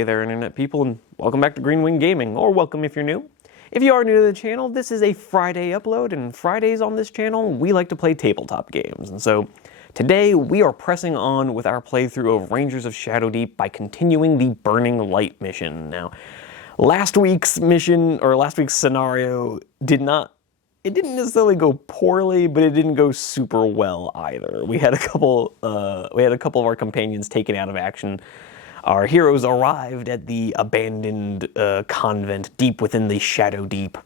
Hey there, Internet people, and welcome back to Green Wing Gaming, or welcome if you're new. If you are new to the channel, this is a Friday upload, and Fridays on this channel, we like to play tabletop games. And so, today we are pressing on with our playthrough of Rangers of Shadowdeep by continuing the Burning Light mission. Now, last week's scenario didn't necessarily go poorly, but it didn't go super well either. We had a couple of our companions taken out of action. Our heroes arrived at the abandoned convent deep within the Shadowdeep,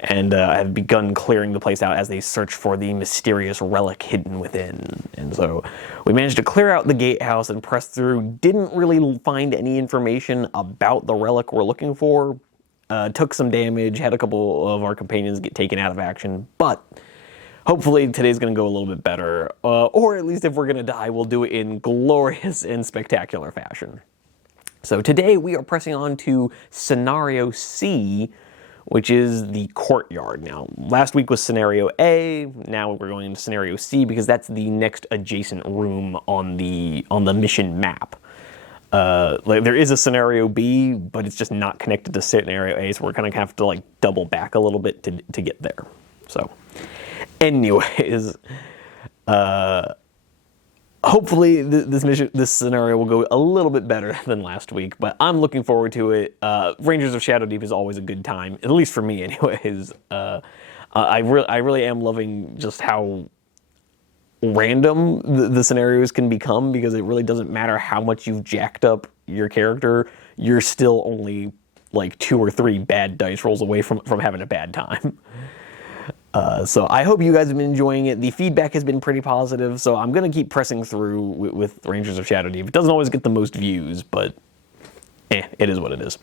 and have begun clearing the place out as they search for the mysterious relic hidden within. And so we managed to clear out the gatehouse and press through. Didn't really find any information about the relic we're looking for. Took some damage, had a couple of our companions get taken out of action, but hopefully today's going to go a little bit better, or at least if we're going to die, we'll do it in glorious and spectacular fashion. So today we are pressing on to Scenario C, which is the courtyard. Now, last week was Scenario A, now we're going into Scenario C because that's the next adjacent room on the mission map. There is a Scenario B, but it's just not connected to Scenario A, so we're going to have to double back a little bit to get there. So, anyways, hopefully this scenario will go a little bit better than last week, but I'm looking forward to it. Rangers of Shadowdeep is always a good time, at least for me, anyways. I really am loving just how random the scenarios can become, because it really doesn't matter how much you've jacked up your character, you're still only 2 or 3 bad dice rolls away from having a bad time. So I hope you guys have been enjoying it. The feedback has been pretty positive, so I'm going to keep pressing through with Rangers of Shadowdeep. It doesn't always get the most views, but it is what it is.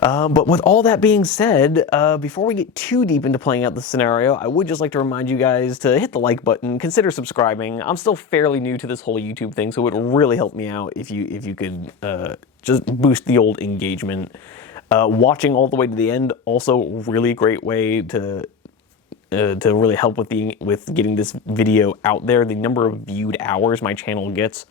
But with all that being said, before we get too deep into playing out the scenario, I would just like to remind you guys to hit the like button, consider subscribing. I'm still fairly new to this whole YouTube thing, so it would really help me out if you could just boost the old engagement. Watching all the way to the end, also really great way to really help with getting this video out there. The number of viewed hours my channel gets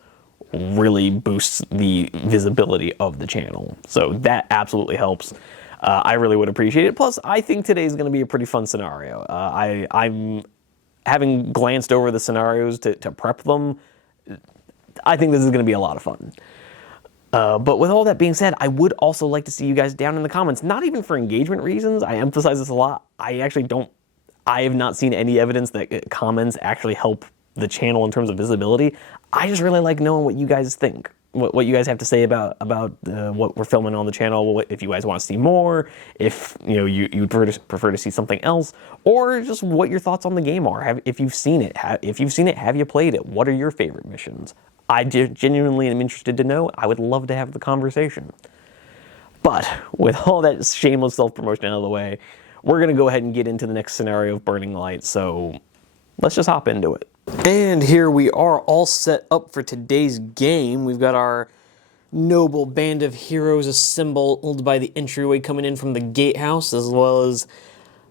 really boosts the visibility of the channel. So that absolutely helps. I really would appreciate it. Plus, I think today's going to be a pretty fun scenario. I'm having glanced over the scenarios to prep them. I think this is going to be a lot of fun. But with all that being said, I would also like to see you guys down in the comments, not even for engagement reasons. I emphasize this a lot. I have not seen any evidence that comments actually help the channel in terms of visibility. I just really like knowing what you guys think, what you guys have to say about what we're filming on the channel, if you guys want to see more, if you'd prefer to see something else, or just what your thoughts on the game are. If you've seen it, have you played it? What are your favorite missions? I genuinely am interested to know. I would love to have the conversation. But with all that shameless self-promotion out of the way, we're going to go ahead and get into the next scenario of Burning Light, so let's just hop into it. And here we are, all set up for today's game. We've got our noble band of heroes assembled by the entryway coming in from the gatehouse, as well as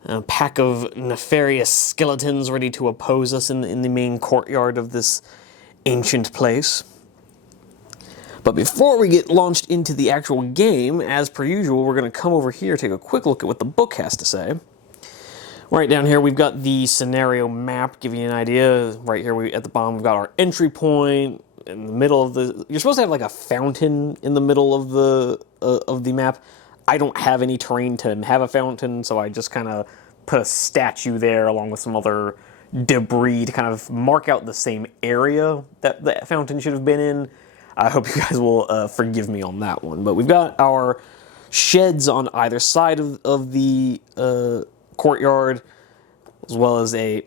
a pack of nefarious skeletons ready to oppose us in the main courtyard of this ancient place. But before we get launched into the actual game, as per usual, we're going to come over here, take a quick look at what the book has to say. Right down here, we've got the scenario map, give you an idea. Right here, at the bottom, we've got our entry point. In the middle of you're supposed to have a fountain in the middle of the map. I don't have any terrain to have a fountain, so I just kind of put a statue there along with some other debris to kind of mark out the same area that the fountain should have been in. I hope you guys will forgive me on that one. But we've got our sheds on either side of the courtyard, as well as a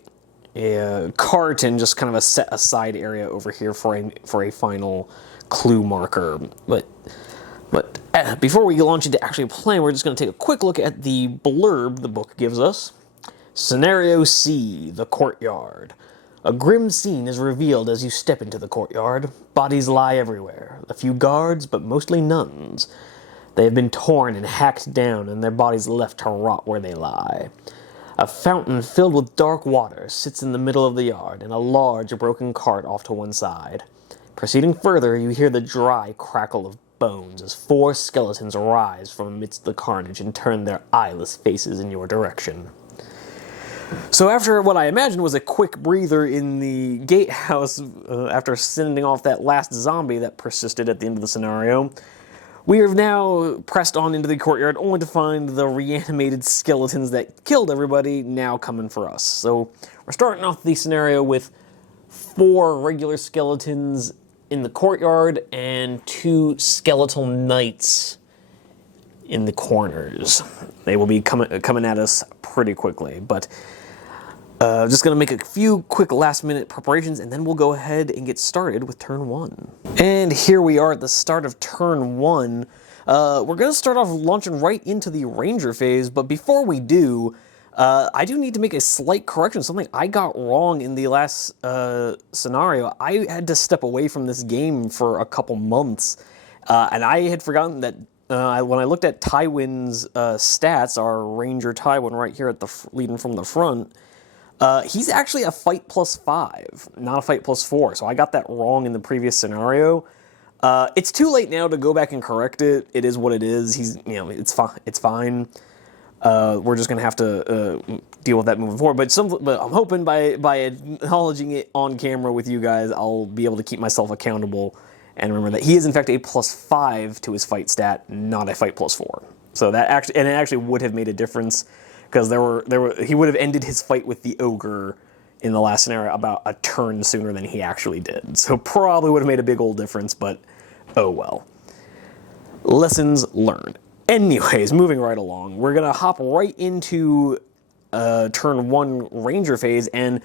cart and just kind of a set aside area over here for a final clue marker. But before we launch into actually playing, we're just going to take a quick look at the blurb the book gives us. Scenario C, the courtyard. A grim scene is revealed as you step into the courtyard. Bodies lie everywhere. A few guards, but mostly nuns. They have been torn and hacked down, and their bodies left to rot where they lie. A fountain filled with dark water sits in the middle of the yard, and a large broken cart off to one side. Proceeding further, you hear the dry crackle of bones as 4 skeletons rise from amidst the carnage and turn their eyeless faces in your direction. So after what I imagined was a quick breather in the gatehouse, after sending off that last zombie that persisted at the end of the scenario, we have now pressed on into the courtyard only to find the reanimated skeletons that killed everybody now coming for us. So we're starting off the scenario with 4 regular skeletons in the courtyard and 2 skeletal knights in the corners. They will be coming at us pretty quickly, but just going to make a few quick last-minute preparations, and then we'll go ahead and get started with turn 1. And here we are at the start of turn 1. We're going to start off launching right into the ranger phase, but before we do, I do need to make a slight correction, something I got wrong in the last scenario. I had to step away from this game for a couple months, and I had forgotten that when I looked at Tywin's stats, our ranger Tywin right here at the leading from the front, he's actually a fight +5, not a fight +4, so I got that wrong in the previous scenario. It's too late now to go back and correct it. It is what it is. It's fine. It's fine. We're just gonna have to deal with that moving forward. But I'm hoping by acknowledging it on camera with you guys, I'll be able to keep myself accountable and remember that he is in fact a +5 to his fight stat, not a fight +4. So that actually would have made a difference. Because he would have ended his fight with the ogre in the last scenario about a turn sooner than he actually did. So probably would have made a big old difference, but oh well. Lessons learned. Anyways, moving right along, we're going to hop right into turn 1 ranger phase, and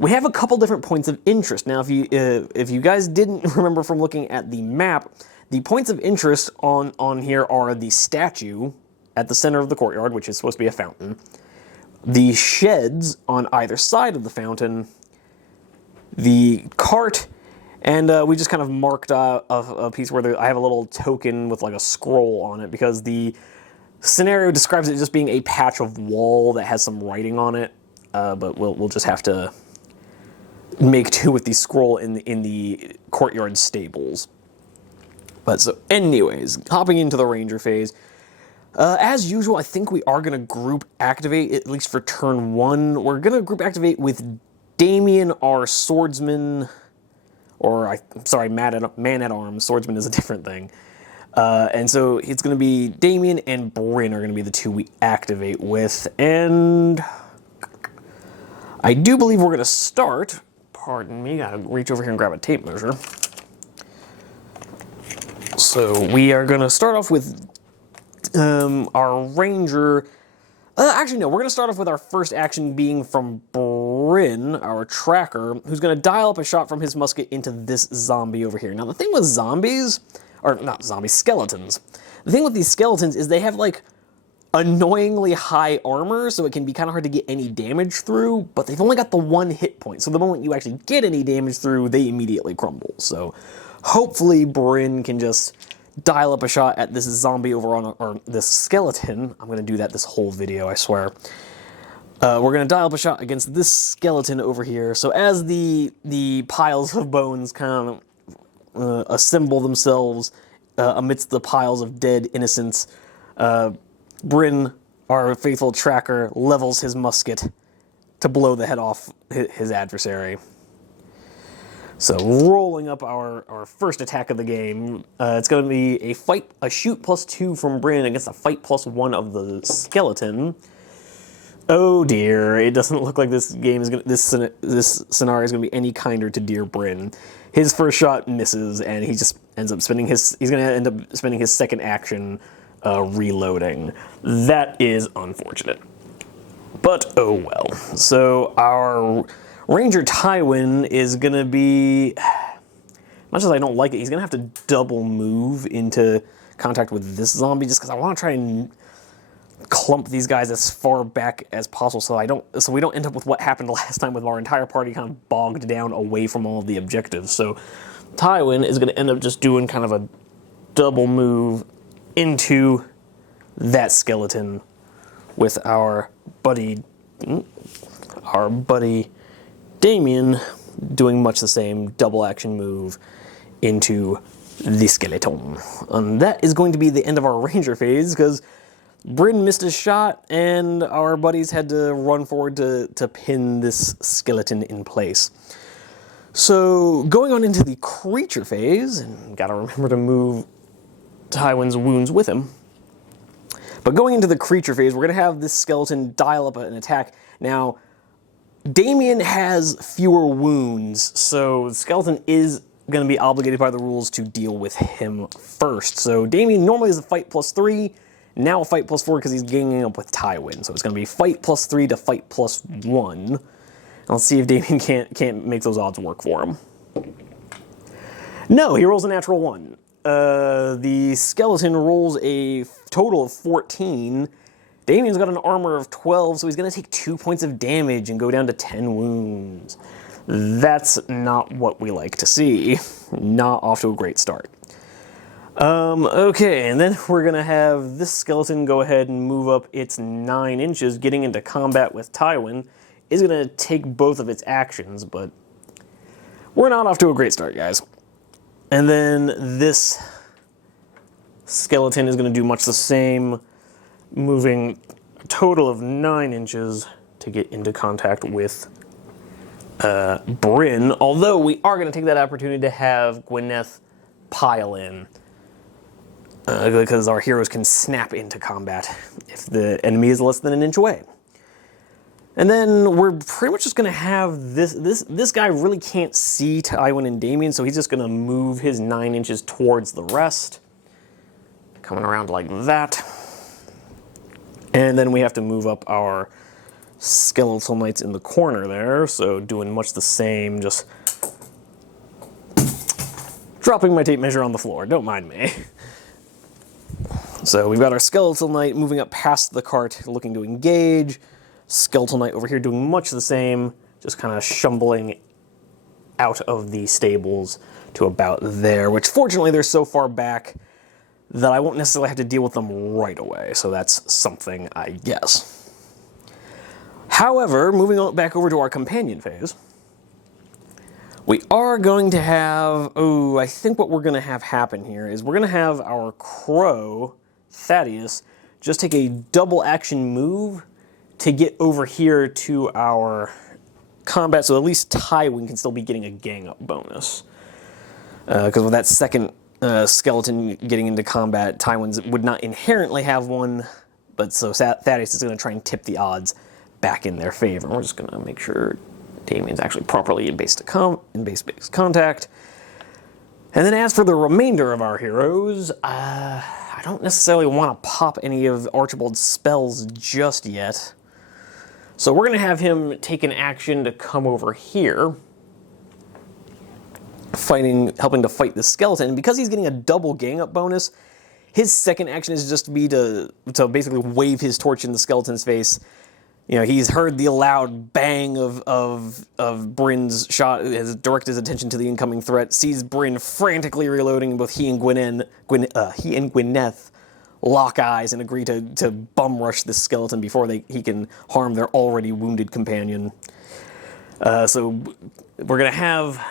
we have a couple different points of interest. Now, if you guys didn't remember from looking at the map, the points of interest on here are the statue at the center of the courtyard, which is supposed to be a fountain, the sheds on either side of the fountain, the cart, and we just kind of marked a piece where I have a little token with like a scroll on it, because the scenario describes it just being a patch of wall that has some writing on it, but we'll just have to make do with the scroll in the courtyard stables. But so anyways, hopping into the ranger phase, as usual, I think we are going to group activate, at least for turn 1. We're going to group activate with Damien, our swordsman, man-at-arms. Swordsman is a different thing. And so it's going to be Damien and Bryn are going to be the 2 we activate with. And I do believe we're going to start, pardon me, got to reach over here and grab a tape measure. So we are going to start off with our ranger. Actually, no, we're going to start off with our first action being from Bryn, our tracker, who's going to dial up a shot from his musket into this zombie over here. Now, the thing with zombies, or not zombies, skeletons. The thing with these skeletons is they have, like, annoyingly high armor, so it can be kind of hard to get any damage through, but they've only got the 1 hit point, so the moment you actually get any damage through, they immediately crumble. So hopefully Bryn can just dial up a shot at this zombie over on, or this skeleton. I'm going to do that this whole video, I swear. We're going to dial up a shot against this skeleton over here. So as the piles of bones kind of assemble themselves amidst the piles of dead innocents, Bryn, our faithful tracker, levels his musket to blow the head off his adversary. So rolling up our first attack of the game, it's going to be a shoot +2 from Bryn against a fight +1 of the skeleton. Oh dear, it doesn't look like this scenario is going to be any kinder to dear Bryn. His first shot misses, and he just ends up spending his second action reloading. That is unfortunate, but oh well. So our Ranger Tywin is going to be, much as I don't like it, he's going to have to double move into contact with this zombie just because I want to try and clump these guys as far back as possible so we don't end up with what happened last time with our entire party kind of bogged down away from all of the objectives. So Tywin is going to end up just doing kind of a double move into that skeleton with our buddy Damien doing much the same double action move into the skeleton. And that is going to be the end of our ranger phase, because Bryn missed his shot, and our buddies had to run forward to pin this skeleton in place. So, going on into the creature phase, and gotta remember to move Tywin's wounds with him. But going into the creature phase, we're gonna have this skeleton dial up an attack. Now, Damien has fewer wounds, so the skeleton is going to be obligated by the rules to deal with him first. So Damien normally is a fight +3, now a fight +4 because he's ganging up with Tywin. So it's going to be fight +3 to fight +1. Let's see if Damien can't make those odds work for him. No, he rolls a natural 1. The skeleton rolls a total of 14. Damien's got an armor of 12, so he's going to take 2 points of damage and go down to 10 wounds. That's not what we like to see. Not off to a great start. Okay, and then we're going to have this skeleton go ahead and move up its 9 inches, getting into combat with Tywin. Is going to take both of its actions, but we're not off to a great start, guys. And then this skeleton is going to do much the same, moving a total of 9 inches to get into contact with Bryn, although we are going to take that opportunity to have Gwyneth pile in, because our heroes can snap into combat if the enemy is less than an inch away. And then we're pretty much just going to have this guy really can't see Tywin and Damien, so he's just going to move his 9 inches towards the rest, coming around like that. And then we have to move up our skeletal knights in the corner there, so doing much the same, just dropping my tape measure on the floor, don't mind me. So we've got our skeletal knight moving up past the cart, looking to engage. Skeletal knight over here doing much the same, just kind of shumbling out of the stables to about there, which fortunately they're so far back that I won't necessarily have to deal with them right away, so that's something, I guess. However, moving on back over to our companion phase, we are going to have, I think what we're going to have happen here is we're going to have our crow, Thaddeus, just take a double action move to get over here to our combat, so at least Tywin can still be getting a gang up bonus. Because with that second skeleton getting into combat, Tywin would not inherently have one, but so Thaddeus is going to try and tip the odds back in their favor. We're just going to make sure Damien's actually properly in base contact. And then as for the remainder of our heroes, I don't necessarily want to pop any of Archibald's spells just yet. So we're going to have him take an action to come over here, helping to fight the skeleton. And because he's getting a double gang up bonus, his second action is just to be to basically wave his torch in the skeleton's face. You know, he's heard the loud bang of Bryn's shot, has directed his attention to the incoming threat, sees Bryn frantically reloading, and both he and Gwyneth lock eyes and agree to bum rush this skeleton before he can harm their already wounded companion. So we're going to have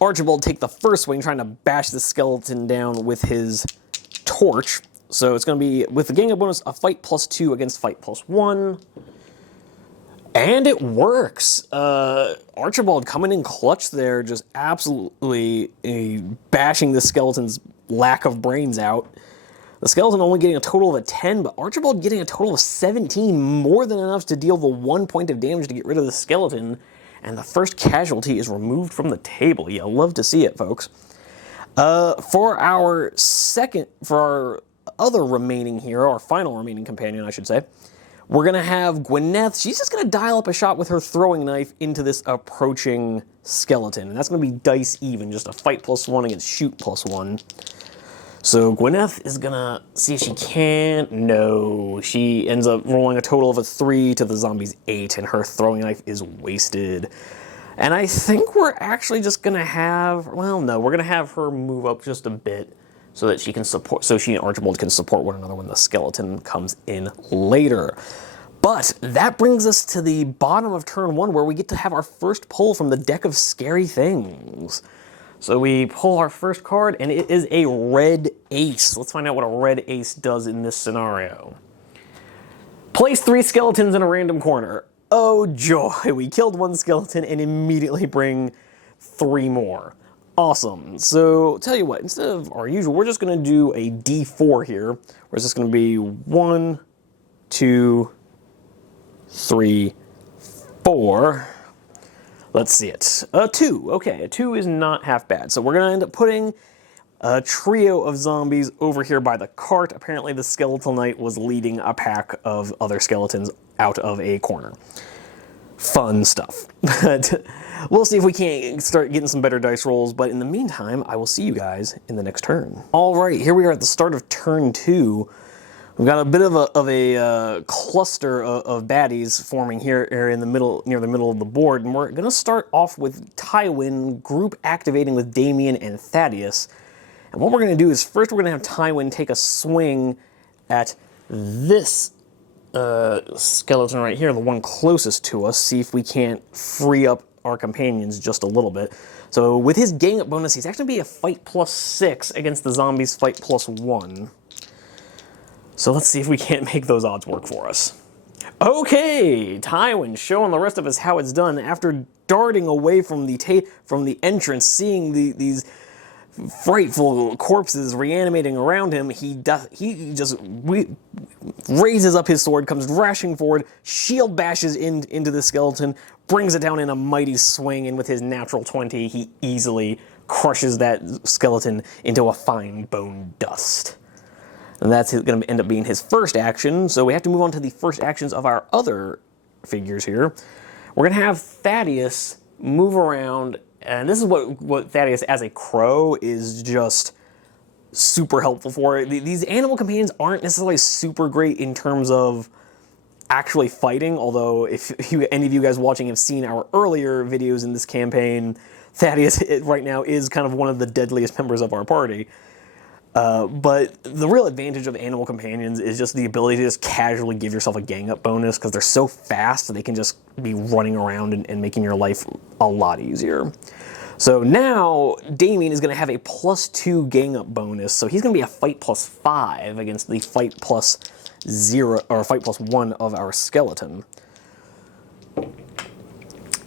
Archibald take the first swing, trying to bash the skeleton down with his torch. So it's going to be, with the gang up bonus, a fight +2 against fight +1. And it works. Archibald coming in clutch there, just absolutely bashing the skeleton's lack of brains out. The skeleton only getting a total of a 10, but Archibald getting a total of 17, more than enough to deal the 1 point of damage to get rid of the skeleton. And the first casualty is removed from the table. You love to see it, folks. For our other remaining hero, our final remaining companion, I should say, we're going to have Gwyneth. She's just going to dial up a shot with her throwing knife into this approaching skeleton. And that's going to be dice even, just a fight +1 against shoot +1. So Gwyneth is going to see if she can. No, she ends up rolling a total of a 3 to the zombie's 8, and her throwing knife is wasted. And I think we're actually just going to have, well, no, we're going to have her move up just a bit so that she and Archibald can support one another when the skeleton comes in later. But that brings us to the bottom of turn 1, where we get to have our first pull from the deck of scary things. So we pull our first card, and it is a red ace. Let's find out what a red ace does in this scenario. Place 3 skeletons in a random corner. Oh joy, we killed 1 skeleton and immediately bring 3 more. Awesome. So, tell you what, instead of our usual, we're just going to do a D4 here, where it's just going to be 1, 2, 3, 4. Let's see it. 2. Okay, a 2 is not half bad. So we're going to end up putting a trio of zombies over here by the cart. Apparently the skeletal knight was leading a pack of other skeletons out of a corner. Fun stuff. But we'll see if we can't start getting some better dice rolls. But in the meantime, I will see you guys in the next turn. All right, here we are at the start of turn 2. We've got a bit of a cluster of baddies forming here in the middle, near the middle of the board, and we're going to start off with Tywin group activating with Damien and Thaddeus. And what we're going to do is first we're going to have Tywin take a swing at this skeleton right here, the one closest to us, see if we can't free up our companions just a little bit. So with his gang up bonus, he's actually going to be a fight +6 against the zombies fight +1. So let's see if we can't make those odds work for us. Okay, Tywin showing the rest of us how it's done. After darting away from the entrance, seeing these frightful corpses reanimating around him, he just raises up his sword, comes rushing forward, shield bashes into the skeleton, brings it down in a mighty swing, and with his natural 20, he easily crushes that skeleton into a fine bone dust. And that's going to end up being his first action, so we have to move on to the first actions of our other figures here. We're going to have Thaddeus move around, and this is what Thaddeus as a crow is just super helpful for. These animal companions aren't necessarily super great in terms of actually fighting, although if any of you guys watching have seen our earlier videos in this campaign, Thaddeus right now is kind of one of the deadliest members of our party. But the real advantage of animal companions is just the ability to just casually give yourself a gang up bonus, because they're so fast they can just be running around and making your life a lot easier. So now Damien is going to have a +2 gang up bonus, so he's going to be a fight +5 against the fight +0 or fight +1 of our skeleton.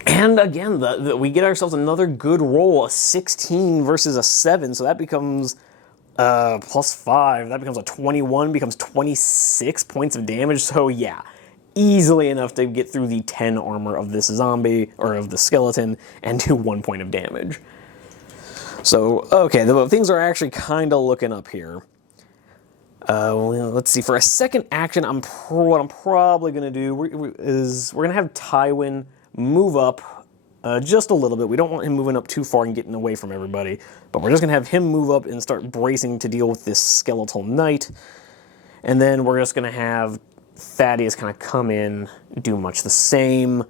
And again, we get ourselves another good roll, a 16 versus a 7, so that becomes +5, that becomes a 21, becomes 26 points of damage. So yeah, easily enough to get through the 10 armor of this zombie, or of the skeleton, and do 1 point of damage. So, okay, things are actually kind of looking up here. Let's see, for a second action, what I'm probably going to do is we're going to have Tywin move up just a little bit. We don't want him moving up too far and getting away from everybody, but we're just going to have him move up and start bracing to deal with this skeletal knight. And then we're just going to have Thaddeus kind of come in, do much the same.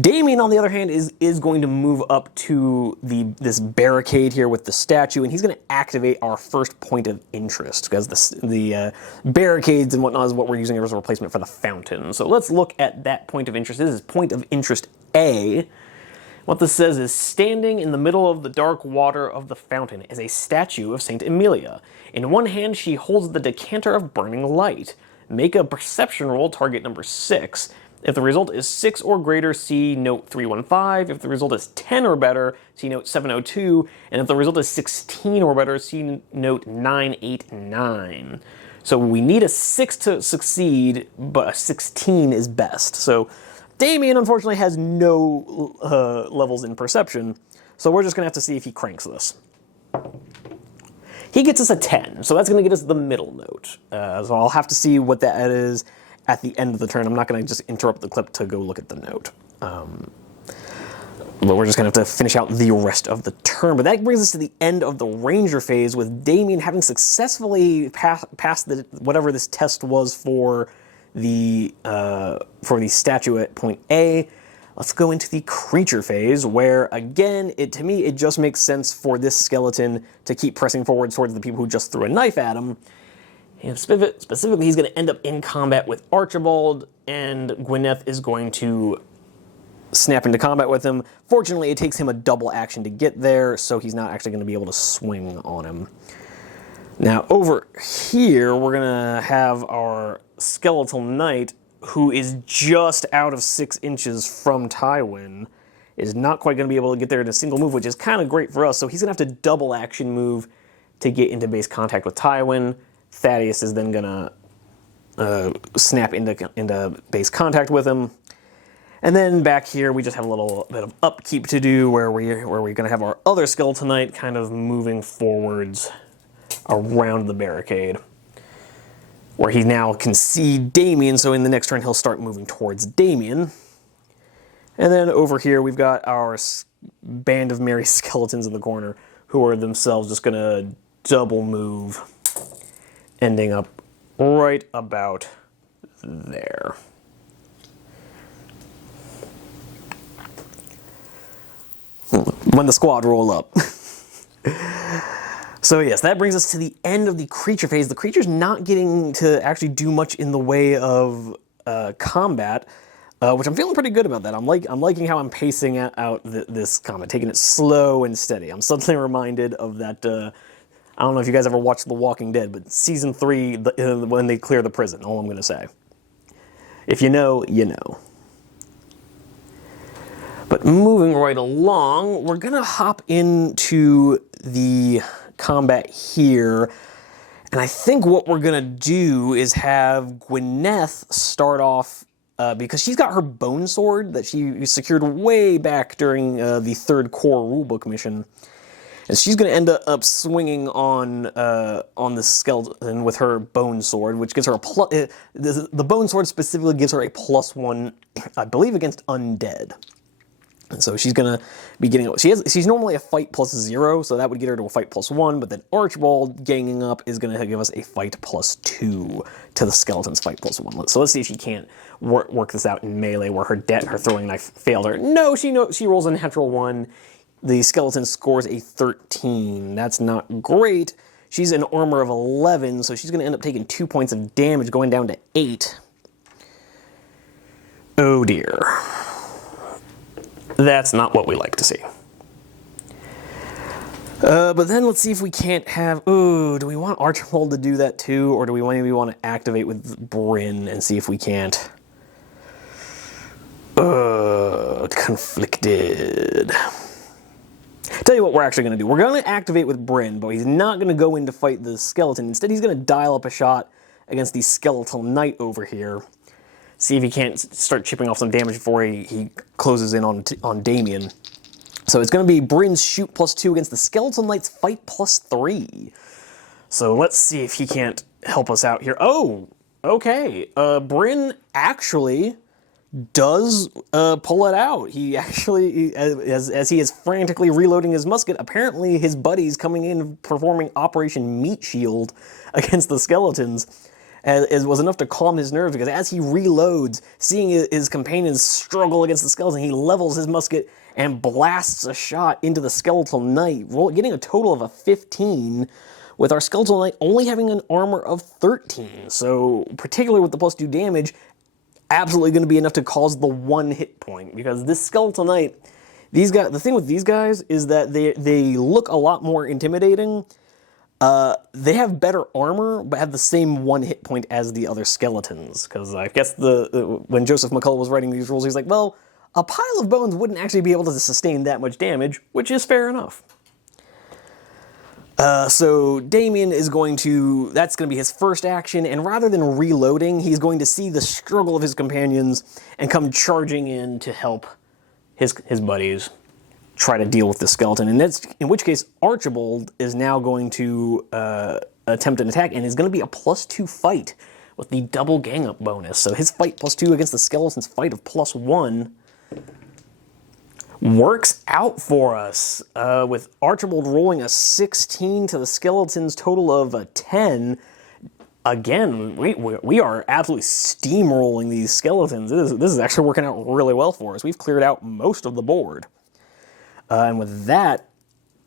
Damien, on the other hand, is going to move up to this barricade here with the statue, and he's going to activate our first point of interest, because the barricades and whatnot is what we're using as a replacement for the fountain. So let's look at that point of interest. This is point of interest A. What this says is, standing in the middle of the dark water of the fountain is a statue of Saint Emilia. In one hand, she holds the decanter of burning light. Make a perception roll, target number 6. If the result is 6 or greater, see note 315. If the result is 10 or better, see note 702. And if the result is 16 or better, see note 989. So we need a 6 to succeed, but a 16 is best. So Damien, unfortunately, has no levels in perception, so we're just going to have to see if he cranks this. He gets us a 10, so that's going to get us the middle note. So I'll have to see what that is at the end of the turn. I'm not going to just interrupt the clip to go look at the note. But we're just going to have to finish out the rest of the turn. But that brings us to the end of the Ranger phase, with Damien having successfully passed whatever this test was for the statue at point A. Let's go into the creature phase, where again, to me, it just makes sense for this skeleton to keep pressing forward towards the people who just threw a knife at him. And specifically, he's going to end up in combat with Archibald, and Gwyneth is going to snap into combat with him. Fortunately, it takes him a double action to get there, so he's not actually going to be able to swing on him. Now, over here, we're going to have our Skeletal Knight, who is just out of 6 inches from Tywin, is not quite going to be able to get there in a single move, which is kind of great for us, so he's going to have to double action move to get into base contact with Tywin. Thaddeus is then going to snap into base contact with him. And then back here, we just have a little bit of upkeep to do where we're going to have our other Skeleton Knight kind of moving forwards around the barricade, where he now can see Damien, so in the next turn he'll start moving towards Damien. And then over here we've got our band of merry skeletons in the corner, who are themselves just going to double move, ending up right about there. When the squad roll up. So yes, that brings us to the end of the creature phase. The creature's not getting to actually do much in the way of combat, which I'm feeling pretty good about that. I'm liking how I'm pacing out this combat, taking it slow and steady. I'm suddenly reminded of that, I don't know if you guys ever watched The Walking Dead, but season 3, when they clear the prison, all I'm going to say. If you know, you know. But moving right along, we're going to hop into the combat here, and I think what we're going to do is have Gwyneth start off, because she's got her bone sword that she secured way back during the 3rd core rulebook mission, and she's going to end up swinging on the skeleton with her bone sword, which gives her a plus. The bone sword specifically gives her a +1, I believe, against undead. And so she's going to be getting... She's normally a fight +0, so that would get her to a fight +1, but then Archibald ganging up is going to give us a fight +2 to the skeleton's fight +1. So let's see if she can't work this out in melee, where her throwing knife failed her. No, she rolls a natural 1. The skeleton scores a 13. That's not great. She's an armor of 11, so she's going to end up taking 2 points of damage, going down to 8. Oh dear. That's not what we like to see. But then let's see if we can't have... Ooh, do we want Archibald to do that too? Or do we maybe want to activate with Bryn and see if we can't... Conflicted. Tell you what we're actually going to do. We're going to activate with Bryn, but he's not going to go in to fight the skeleton. Instead, he's going to dial up a shot against the Skeletal Knight over here. See if he can't start chipping off some damage before he closes in on Damien. So it's going to be Bryn's shoot +2 against the Skeletal Knight's fight +3. So let's see if he can't help us out here. Oh, okay. Bryn actually does pull it out. He actually, as he is frantically reloading his musket, apparently his buddy's coming in performing Operation Meat Shield against the skeletons. It was enough to calm his nerves, because as he reloads, seeing his companions struggle against the skeleton, he levels his musket and blasts a shot into the Skeletal Knight, getting a total of a 15, with our Skeletal Knight only having an armor of 13. So, particularly with the +2 damage, absolutely going to be enough to cause the 1 hit point, because this Skeletal Knight, the thing with these guys is that they look a lot more intimidating. They have better armor, but have the same 1 hit point as the other skeletons. Because I guess when Joseph McCullough was writing these rules, he's like, well, a pile of bones wouldn't actually be able to sustain that much damage, which is fair enough. So Damien is that's going to be his first action, and rather than reloading, he's going to see the struggle of his companions and come charging in to help his buddies try to deal with the skeleton, and in which case Archibald is now going to attempt an attack, and is going to be a +2 fight with the double gang up bonus. So his fight +2 against the skeleton's fight of +1 works out for us, with Archibald rolling a 16 to the skeleton's total of a 10. Again, we are absolutely steamrolling these skeletons. This is actually working out really well for us. We've cleared out most of the board. And with that,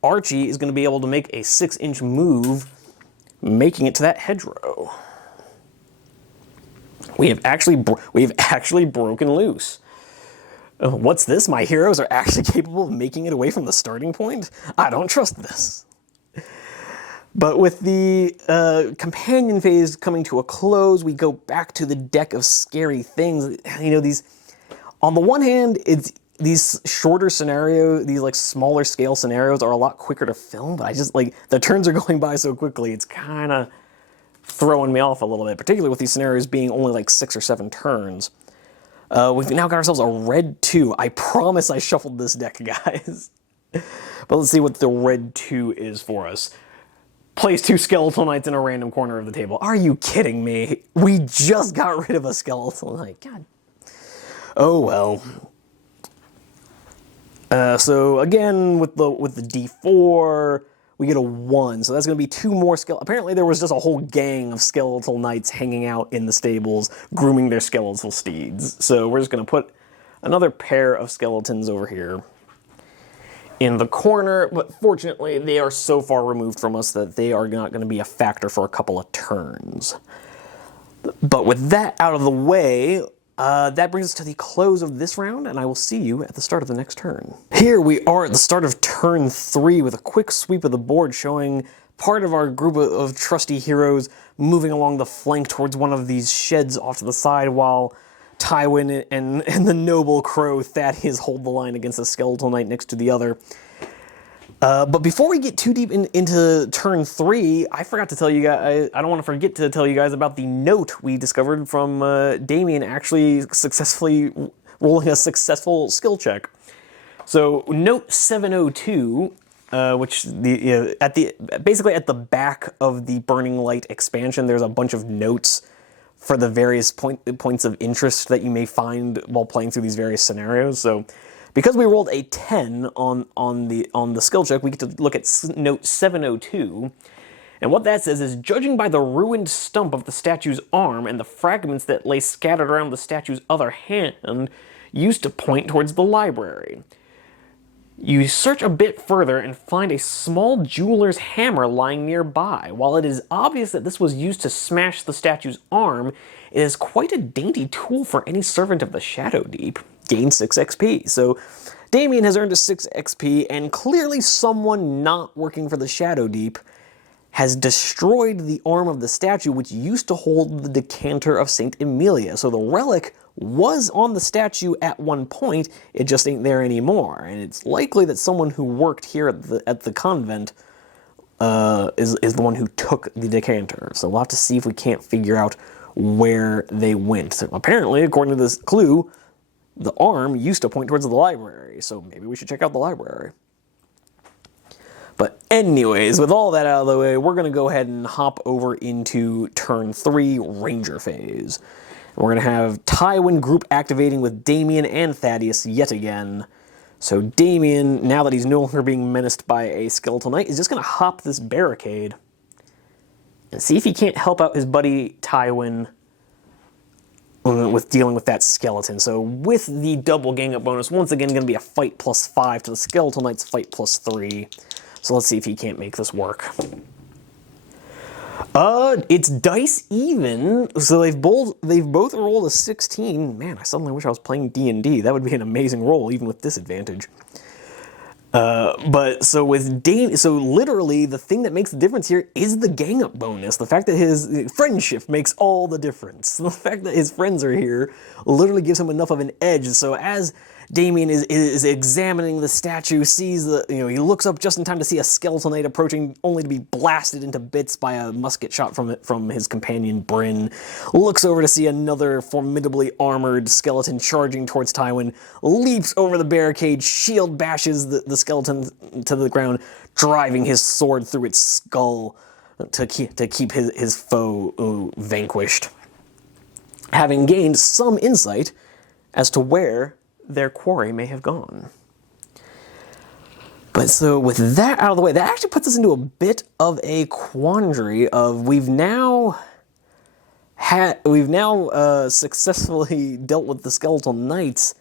Archie is going to be able to make a 6-inch move, making it to that hedgerow. We have actually broken loose. What's this? My heroes are actually capable of making it away from the starting point? I don't trust this. But with the companion phase coming to a close, we go back to the deck of scary things. You know, these, on the one hand, it's these shorter scenarios, these like smaller scale scenarios are a lot quicker to film, but I just like, the turns are going by so quickly, it's kind of throwing me off a little bit, particularly with these scenarios being only like 6 or 7 turns. We've now got ourselves a red 2. I promise I shuffled this deck, guys. But let's see what the red 2 is for us. Place 2 Skeletal Knights in a random corner of the table. Are you kidding me? We just got rid of a Skeletal Knight. God. Oh well. So again, with the D4, we get a 1. So that's going to be 2 more skeletal. Apparently there was just a whole gang of Skeletal Knights hanging out in the stables, grooming their skeletal steeds. So we're just going to put another pair of skeletons over here in the corner, but fortunately they are so far removed from us that they are not going to be a factor for a couple of turns. But with that out of the way, that brings us to the close of this round, and I will see you at the start of the next turn. Here we are at the start of turn 3 with a quick sweep of the board showing part of our group of trusty heroes moving along the flank towards one of these sheds off to the side, while Tywin and the noble crow Thaddeus hold the line against the Skeletal Knight next to the other. But before we get too deep into turn 3, I forgot to tell you guys, I don't want to forget to tell you guys about the note we discovered from Damien actually successfully rolling a successful skill check. So note 702, which basically at the back of the Burning Light expansion, there's a bunch of notes for the various points of interest that you may find while playing through these various scenarios. So because we rolled a 10 on the skill check, we get to look at note 702. And what that says is, judging by the ruined stump of the statue's arm and the fragments that lay scattered around the statue's other hand, used to point towards the library. You search a bit further and find a small jeweler's hammer lying nearby. While it is obvious that this was used to smash the statue's arm, it is quite a dainty tool for any servant of the Shadowdeep. Gain 6 XP. So Damien has earned a 6 XP, and clearly someone not working for the Shadowdeep has destroyed the arm of the statue which used to hold the decanter of St. Emilia. So the relic was on the statue at one point, it just ain't there anymore. And it's likely that someone who worked here at the convent is the one who took the decanter. So we'll have to see if we can't figure out where they went. So apparently, according to this clue, the arm used to point towards the library, so maybe we should check out the library. But anyways, with all that out of the way, we're going to go ahead and hop over into turn 3, Ranger phase. We're going to have Tywin group activating with Damien and Thaddeus yet again. So Damien, now that he's no longer being menaced by a Skeletal Knight, is just going to hop this barricade and see if he can't help out his buddy Tywin with dealing with that skeleton. So with the double gang up bonus, once again going to be a fight +5 to the Skeletal Knight's fight +3. So let's see if he can't make this work. It's dice even, so they've both rolled a 16. Man, I suddenly wish I was playing D&D. That would be an amazing roll, even with disadvantage. But so with so literally the thing that makes the difference here is the gang up bonus. The fact that his friendship makes all the difference. The fact that his friends are here literally gives him enough of an edge. So as Damien is examining the statue, sees he looks up just in time to see a Skeletal Knight approaching, only to be blasted into bits by a musket shot from his companion Bryn. Looks over to see another formidably armored skeleton charging towards Tywin, leaps over the barricade, shield bashes the skeleton to the ground, driving his sword through its skull to keep his foe vanquished. Having gained some insight as to where their quarry may have gone. But so with that out of the way, that actually puts us into a bit of a quandary of we've now successfully dealt with the Skeletal Knights.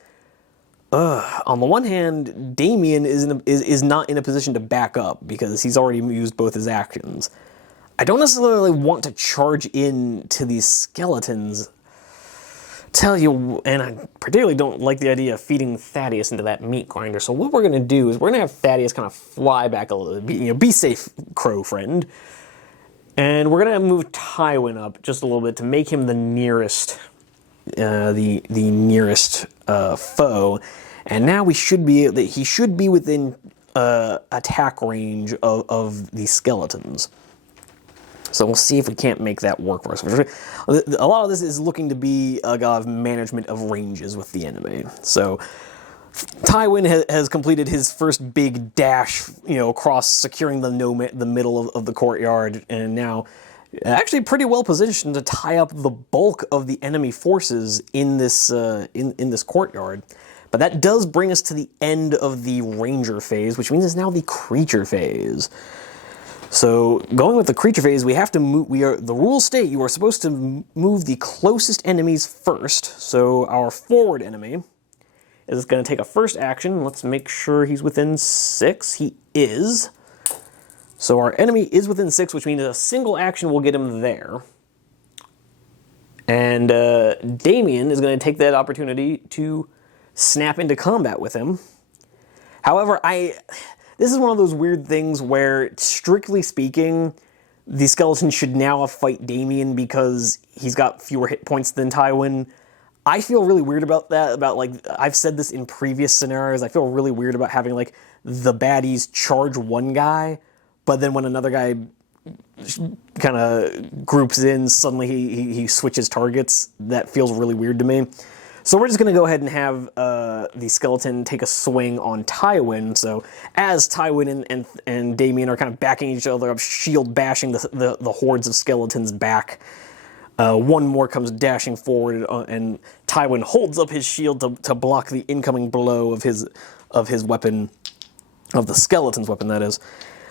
On the one hand, Damien is not in a position to back up because he's already used both his actions. I don't necessarily want to charge in to these skeletons. tell you, and I particularly don't like the idea of feeding Thaddeus into that meat grinder. So what we're going to do is we're going to have Thaddeus kind of fly back a little bit. Be safe, crow friend. And we're going to move Tywin up just a little bit to make him the nearest, the nearest foe. And now he should be within attack range of the skeletons. So we'll see if we can't make that work for us. A lot of this is looking to be a management of ranges with the enemy. So Tywin has completed his first big dash, across securing the middle of the courtyard, and now actually pretty well positioned to tie up the bulk of the enemy forces in this in this courtyard. But that does bring us to the end of the ranger phase, which means it's now the creature phase. So going with the creature phase, we have to move. The rules state you are supposed to move the closest enemies first. So our forward enemy is going to take a first action. Let's make sure he's within 6. He is. So our enemy is within 6, which means a single action will get him there. And Damien is going to take that opportunity to snap into combat with him. However, this is one of those weird things where, strictly speaking, the skeleton should now fight Damien because he's got fewer hit points than Tywin. I feel really weird about that, I've said this in previous scenarios, I feel really weird about having, the baddies charge one guy, but then when another guy kind of groups in, suddenly he switches targets. That feels really weird to me. So we're just going to go ahead and have the skeleton take a swing on Tywin. So as Tywin and Damien are kind of backing each other up, shield bashing the hordes of skeletons back, one more comes dashing forward, and Tywin holds up his shield to block the incoming blow of his weapon, of the skeleton's weapon, that is.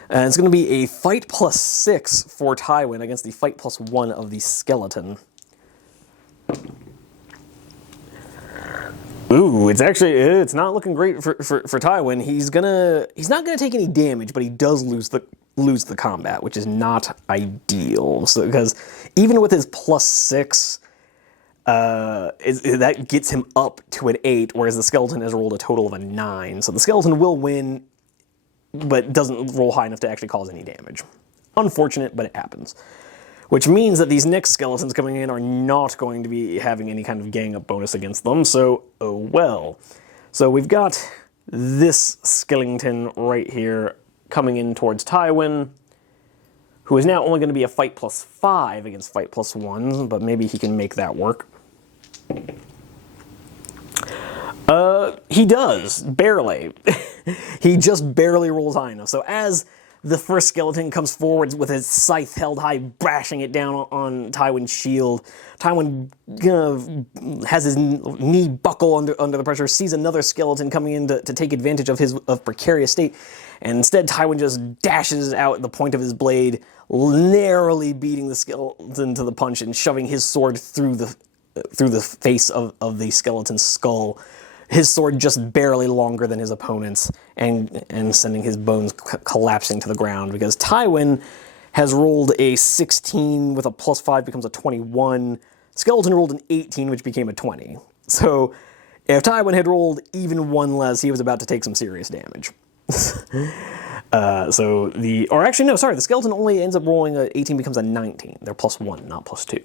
And it's going to be a fight +6 for Tywin against the fight +1 of the skeleton. Ooh, it's not looking great for Tywin. He's not gonna take any damage, but he does lose the combat, which is not ideal. So because even with his +6, that gets him up to an 8, whereas the skeleton has rolled a total of a 9. So the skeleton will win, but doesn't roll high enough to actually cause any damage. Unfortunate, but it happens. Which means that these next skeletons coming in are not going to be having any kind of gang up bonus against them, so oh well. So we've got this skeleton right here coming in towards Tywin, who is now only going to be a fight +5 against fight +1, but maybe he can make that work. He does, barely. He just barely rolls high enough. So as the first skeleton comes forwards with his scythe held high, bashing it down on Tywin's shield. Tywin has his knee buckle under the pressure, sees another skeleton coming in to take advantage of his precarious state, and instead Tywin just dashes out the point of his blade, narrowly beating the skeleton to the punch and shoving his sword through the face of the skeleton's skull. His sword just barely longer than his opponent's, and sending his bones collapsing to the ground, because Tywin has rolled a 16 with a +5 becomes a 21. Skeleton rolled an 18, which became a 20. So if Tywin had rolled even one less, he was about to take some serious damage. The skeleton only ends up rolling a 18 becomes a 19. They're +1, not +2.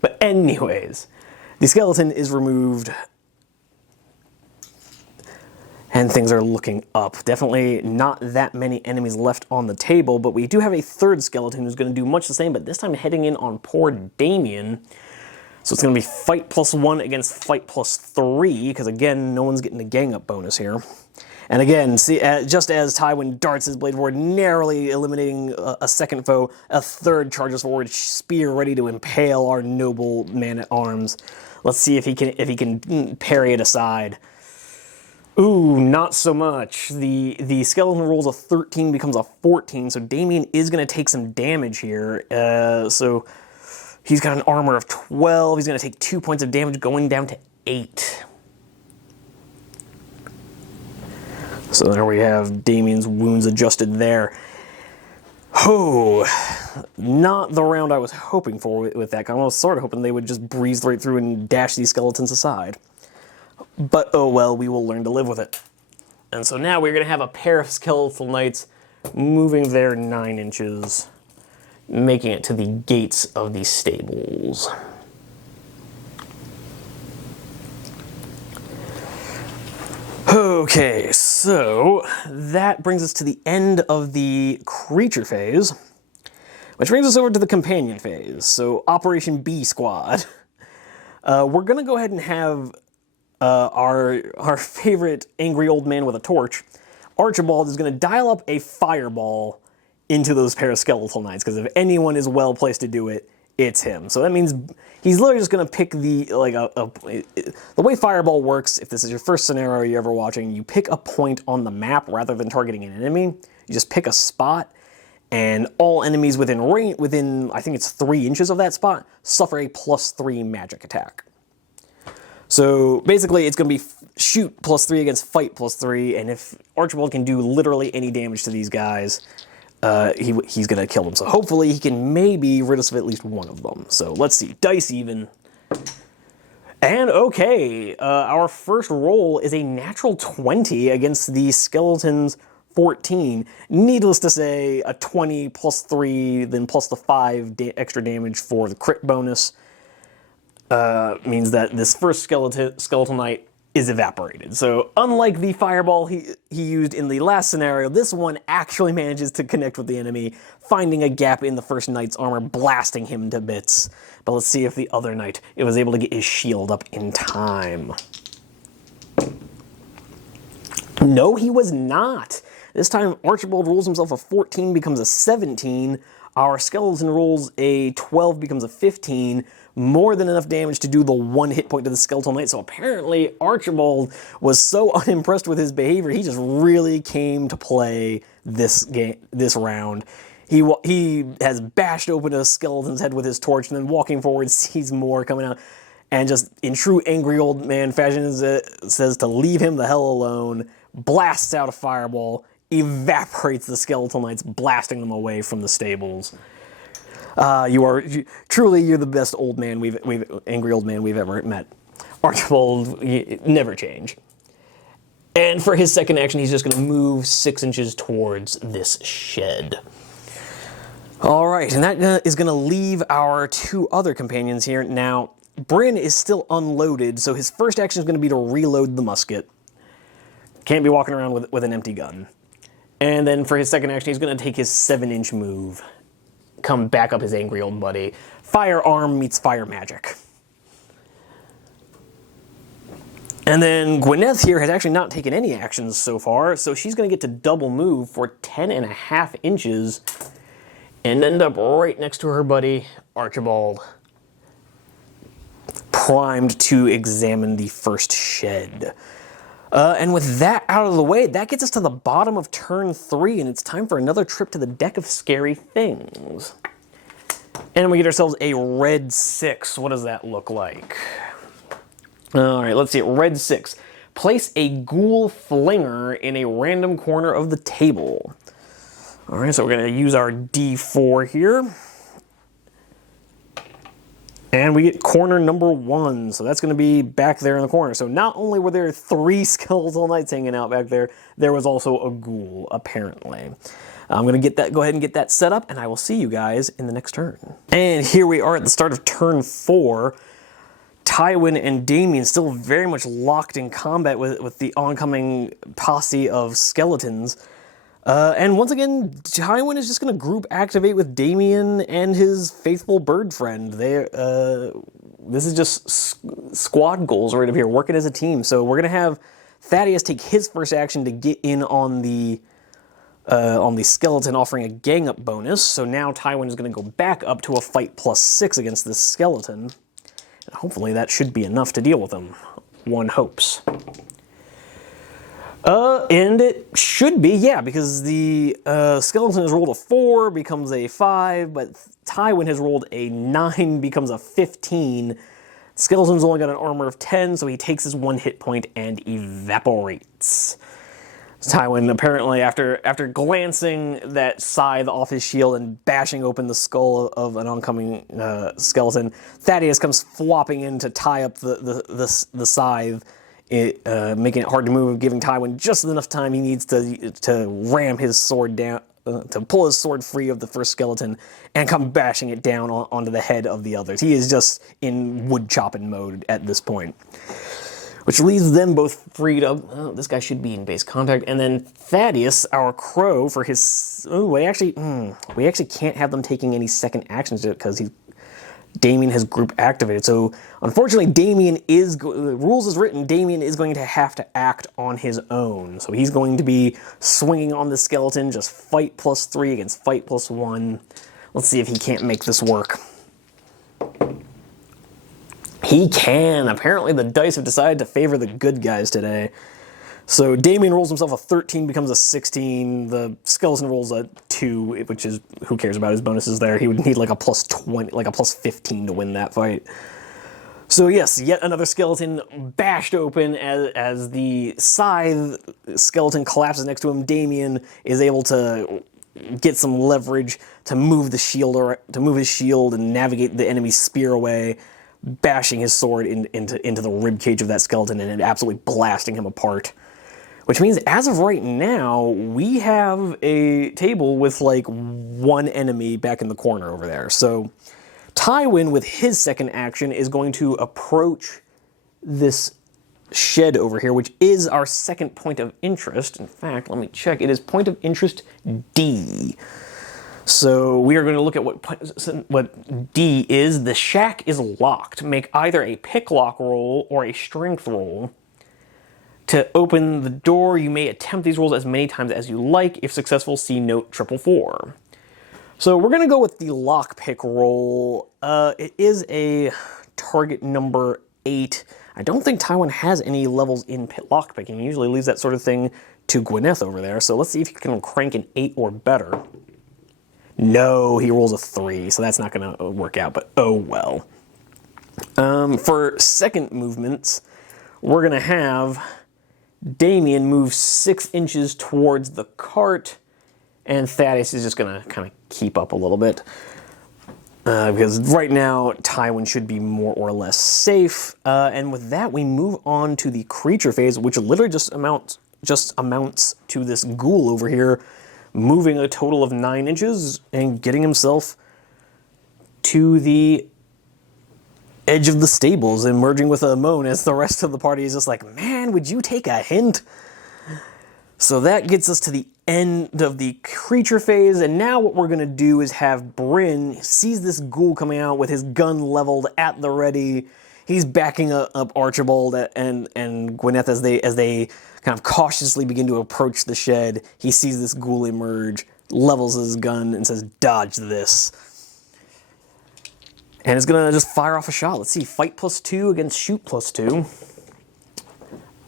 But anyways, the skeleton is removed, and things are looking up. Definitely not that many enemies left on the table, but we do have a third skeleton who's going to do much the same, but this time heading in on poor Damien. So it's going to be fight +1 against fight +3, because again, no one's getting a gang up bonus here. And again, see, just as Tywin darts his blade forward, narrowly eliminating a second foe, a third charges forward, spear ready to impale our noble man-at-arms. Let's see if he can parry it aside. Ooh, not so much. The skeleton rolls a 13, becomes a 14, so Damien is going to take some damage here. So he's got an armor of 12. He's going to take 2 points of damage, going down to 8. So there we have Damien's wounds adjusted there. Oh, not the round I was hoping for with that. I was sort of hoping they would just breeze right through and dash these skeletons aside. But oh well, we will learn to live with it. And so now we're going to have a pair of skeletal knights moving their 9 inches, making it to the gates of the stables. Okay, so that brings us to the end of the creature phase, which brings us over to the companion phase. So Operation B Squad. We're gonna go ahead and have our favorite angry old man with a torch, Archibald, is gonna dial up a fireball into those pair of skeletal knights, because if anyone is well placed to do it, it's him. So that means he's literally just going to pick the, the way Fireball works, if this is your first scenario you're ever watching, you pick a point on the map rather than targeting an enemy. You just pick a spot, and all enemies within range, I think it's 3 inches of that spot, suffer a +3 magic attack. So basically it's going to be shoot +3 against fight +3, and if Archibald can do literally any damage to these guys, he's going to kill them. So hopefully he can maybe rid us of at least one of them. So let's see. Dice even. And okay, our first roll is a natural 20 against the skeletons 14. Needless to say, a 20 +3, then plus the 5 extra damage for the crit bonus means that this first skeletal knight is evaporated. So unlike the fireball he used in the last scenario, this one actually manages to connect with the enemy, finding a gap in the first knight's armor, blasting him to bits. But let's see if the other knight was able to get his shield up in time. No, he was not. This time Archibald rolls himself a 14, becomes a 17. Our skeleton rolls a 12, becomes a 15. More than enough damage to do the 1 hit point to the skeletal knight. So apparently Archibald was so unimpressed with his behavior, he just really came to play this round. He has bashed open a skeleton's head with his torch, and then walking forward sees more coming out, and just in true angry old man fashion says to leave him the hell alone, blasts out a fireball, evaporates the skeletal knights, blasting them away from the stables. You're the best old man angry old man we've ever met. Archibald, never change. And for his second action, he's just going to move 6 inches towards this shed. All right, and that is going to leave our 2 other companions here. Now, Bryn is still unloaded, so his first action is going to be to reload the musket. Can't be walking around with an empty gun. And then for his second action, he's going to take his 7-inch move. Come back up his angry old buddy. Firearm meets fire magic. And then Gwyneth here has actually not taken any actions so far, so she's going to get to double move for 10.5 inches and end up right next to her buddy, Archibald, primed to examine the first shed. And with that out of the way, that gets us to the bottom of turn 3, and it's time for another trip to the deck of scary things. And we get ourselves a red 6. What does that look like? All right, let's see it. Red 6. Place a ghoul flinger in a random corner of the table. All right, so we're going to use our D4 here. And we get corner number 1, so that's going to be back there in the corner. So not only were there 3 skeletal knights hanging out back there, there was also a ghoul, apparently. I'm going to go ahead and get that set up, and I will see you guys in the next turn. And here we are at the start of turn 4. Tywin and Damien still very much locked in combat with the oncoming posse of skeletons. And once again, Tywin is just going to group activate with Damien and his faithful bird friend. This is just squad goals right up here, working as a team. So we're going to have Thaddeus take his first action to get in on the skeleton, offering a gang up bonus. So now Tywin is going to go back up to a fight +6 against this skeleton. And hopefully that should be enough to deal with him. One hopes. And it should be, yeah, because the skeleton has rolled a 4, becomes a 5, but Tywin has rolled a 9, becomes a 15. Skeleton's only got an armor of 10, so he takes his 1 hit point and evaporates. Tywin, apparently, after glancing that scythe off his shield and bashing open the skull of an oncoming skeleton, Thaddeus comes flopping in to tie up the scythe, making it hard to move, giving Tywin just enough time he needs to ram his sword down, to pull his sword free of the first skeleton and come bashing it down onto the head of the others. He is just in wood chopping mode at this point. Which leaves them both freed up. Oh, this guy should be in base contact. And then Thaddeus, our crow, for his... Oh, we actually can't have them taking any second actions because Damien has group activated. So, unfortunately, rules as written, Damien is going to have to act on his own. So he's going to be swinging on the skeleton, just fight +3 against fight +1. Let's see if he can't make this work. He can. Apparently the dice have decided to favor the good guys today. So Damien rolls himself a 13, becomes a 16. The skeleton rolls a 2, which is, who cares about his bonuses there? He would need like a +20, like a +15 to win that fight. So yes, yet another skeleton bashed open as the scythe skeleton collapses next to him. Damien is able to get some leverage to move his shield and navigate the enemy's spear away, bashing his sword into the ribcage of that skeleton and absolutely blasting him apart. Which means, as of right now, we have a table with like one enemy back in the corner over there. So Tywin, with his second action, is going to approach this shed over here, which is our second point of interest. In fact, let me check. It is point of interest D. So we are going to look at what D is. The shack is locked. Make either a picklock roll or a strength roll. To open the door, you may attempt these rolls as many times as you like. If successful, see note 444. So we're going to go with the lockpick roll. It is a target number 8. I don't think Tywin has any levels in lockpicking. He usually leaves that sort of thing to Gwyneth over there. So let's see if he can crank an 8 or better. No, he rolls a 3, so that's not going to work out, but oh well. For second movements, we're going to have Damien move 6 inches towards the cart, and Thaddeus is just going to kind of keep up a little bit. Because right now, Tywin should be more or less safe. And with that, we move on to the creature phase, which literally just amounts to this ghoul over here, moving a total of 9 inches and getting himself to the edge of the stables, emerging with a moan as the rest of the party is just like, man, would you take a hint? So that gets us to the end of the creature phase, and now what we're going to do is have Bryn sees this ghoul coming out with his gun leveled at the ready. He's backing up Archibald and Gwyneth as they kind of cautiously begin to approach the shed. He sees this ghoul emerge, levels his gun, and says, dodge this. And it's going to just fire off a shot. Let's see, fight +2 against shoot +2.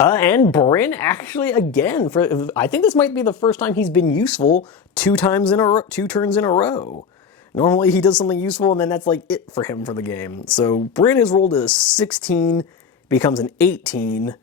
And Bryn actually, again, I think this might be the first time he's been useful 2 turns in a row. Normally he does something useful and then that's like it for him for the game. So Bryn has rolled a 16, becomes an 18.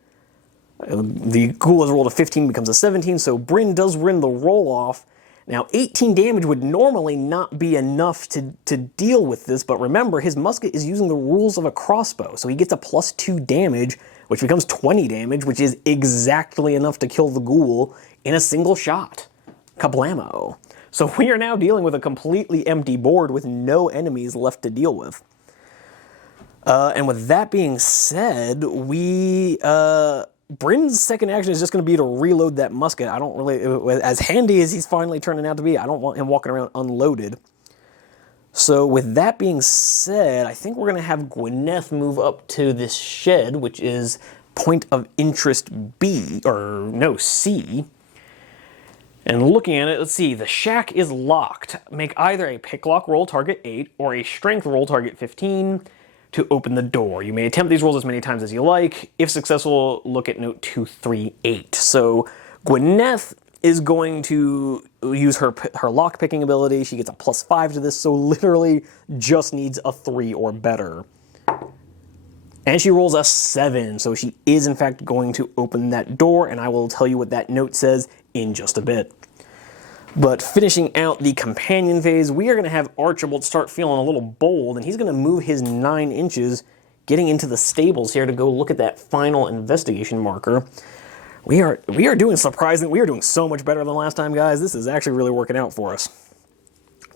The ghoul has rolled a 15, becomes a 17, so Bryn does win the roll-off. Now, 18 damage would normally not be enough to deal with this, but remember, his musket is using the rules of a crossbow, so he gets a +2 damage, which becomes 20 damage, which is exactly enough to kill the ghoul in a single shot. Kablamo. So we are now dealing with a completely empty board with no enemies left to deal with. And with that being said, Bryn's second action is just going to be to reload that musket. I don't really, as handy as he's finally turning out to be, I don't want him walking around unloaded. So with that being said, I think we're going to have Gwyneth move up to this shed, which is point of interest C. And looking at it, let's see, the shack is locked. Make either a picklock roll target 8 or a strength roll target 15 to open the door. You may attempt these rolls as many times as you like. If successful, look at note 238. So Gwyneth is going to use her lock-picking ability. She gets a +5 to this, so literally just needs a 3 or better. And she rolls a 7, so she is in fact going to open that door, and I will tell you what that note says in just a bit. But finishing out the companion phase, we are going to have Archibald start feeling a little bold, and he's going to move his 9 inches, getting into the stables here to go look at that final investigation marker. We are doing so much better than last time, guys. This is actually really working out for us.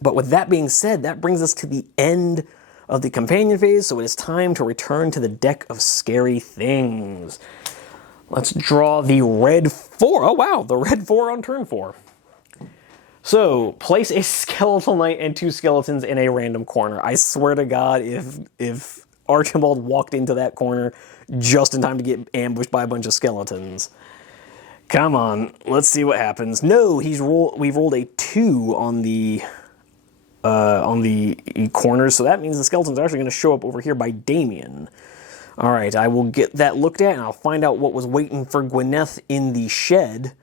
But with that being said, that brings us to the end of the companion phase, so it is time to return to the deck of scary things. Let's draw the red 4. Oh wow, the red 4 on turn 4. So, place a skeletal knight and 2 skeletons in a random corner. I swear to God, if Archibald walked into that corner just in time to get ambushed by a bunch of skeletons. Come on, let's see what happens. No, we've rolled a 2 on the corners, so that means the skeletons are actually going to show up over here by Damien. All right, I will get that looked at, and I'll find out what was waiting for Gwyneth in the shed,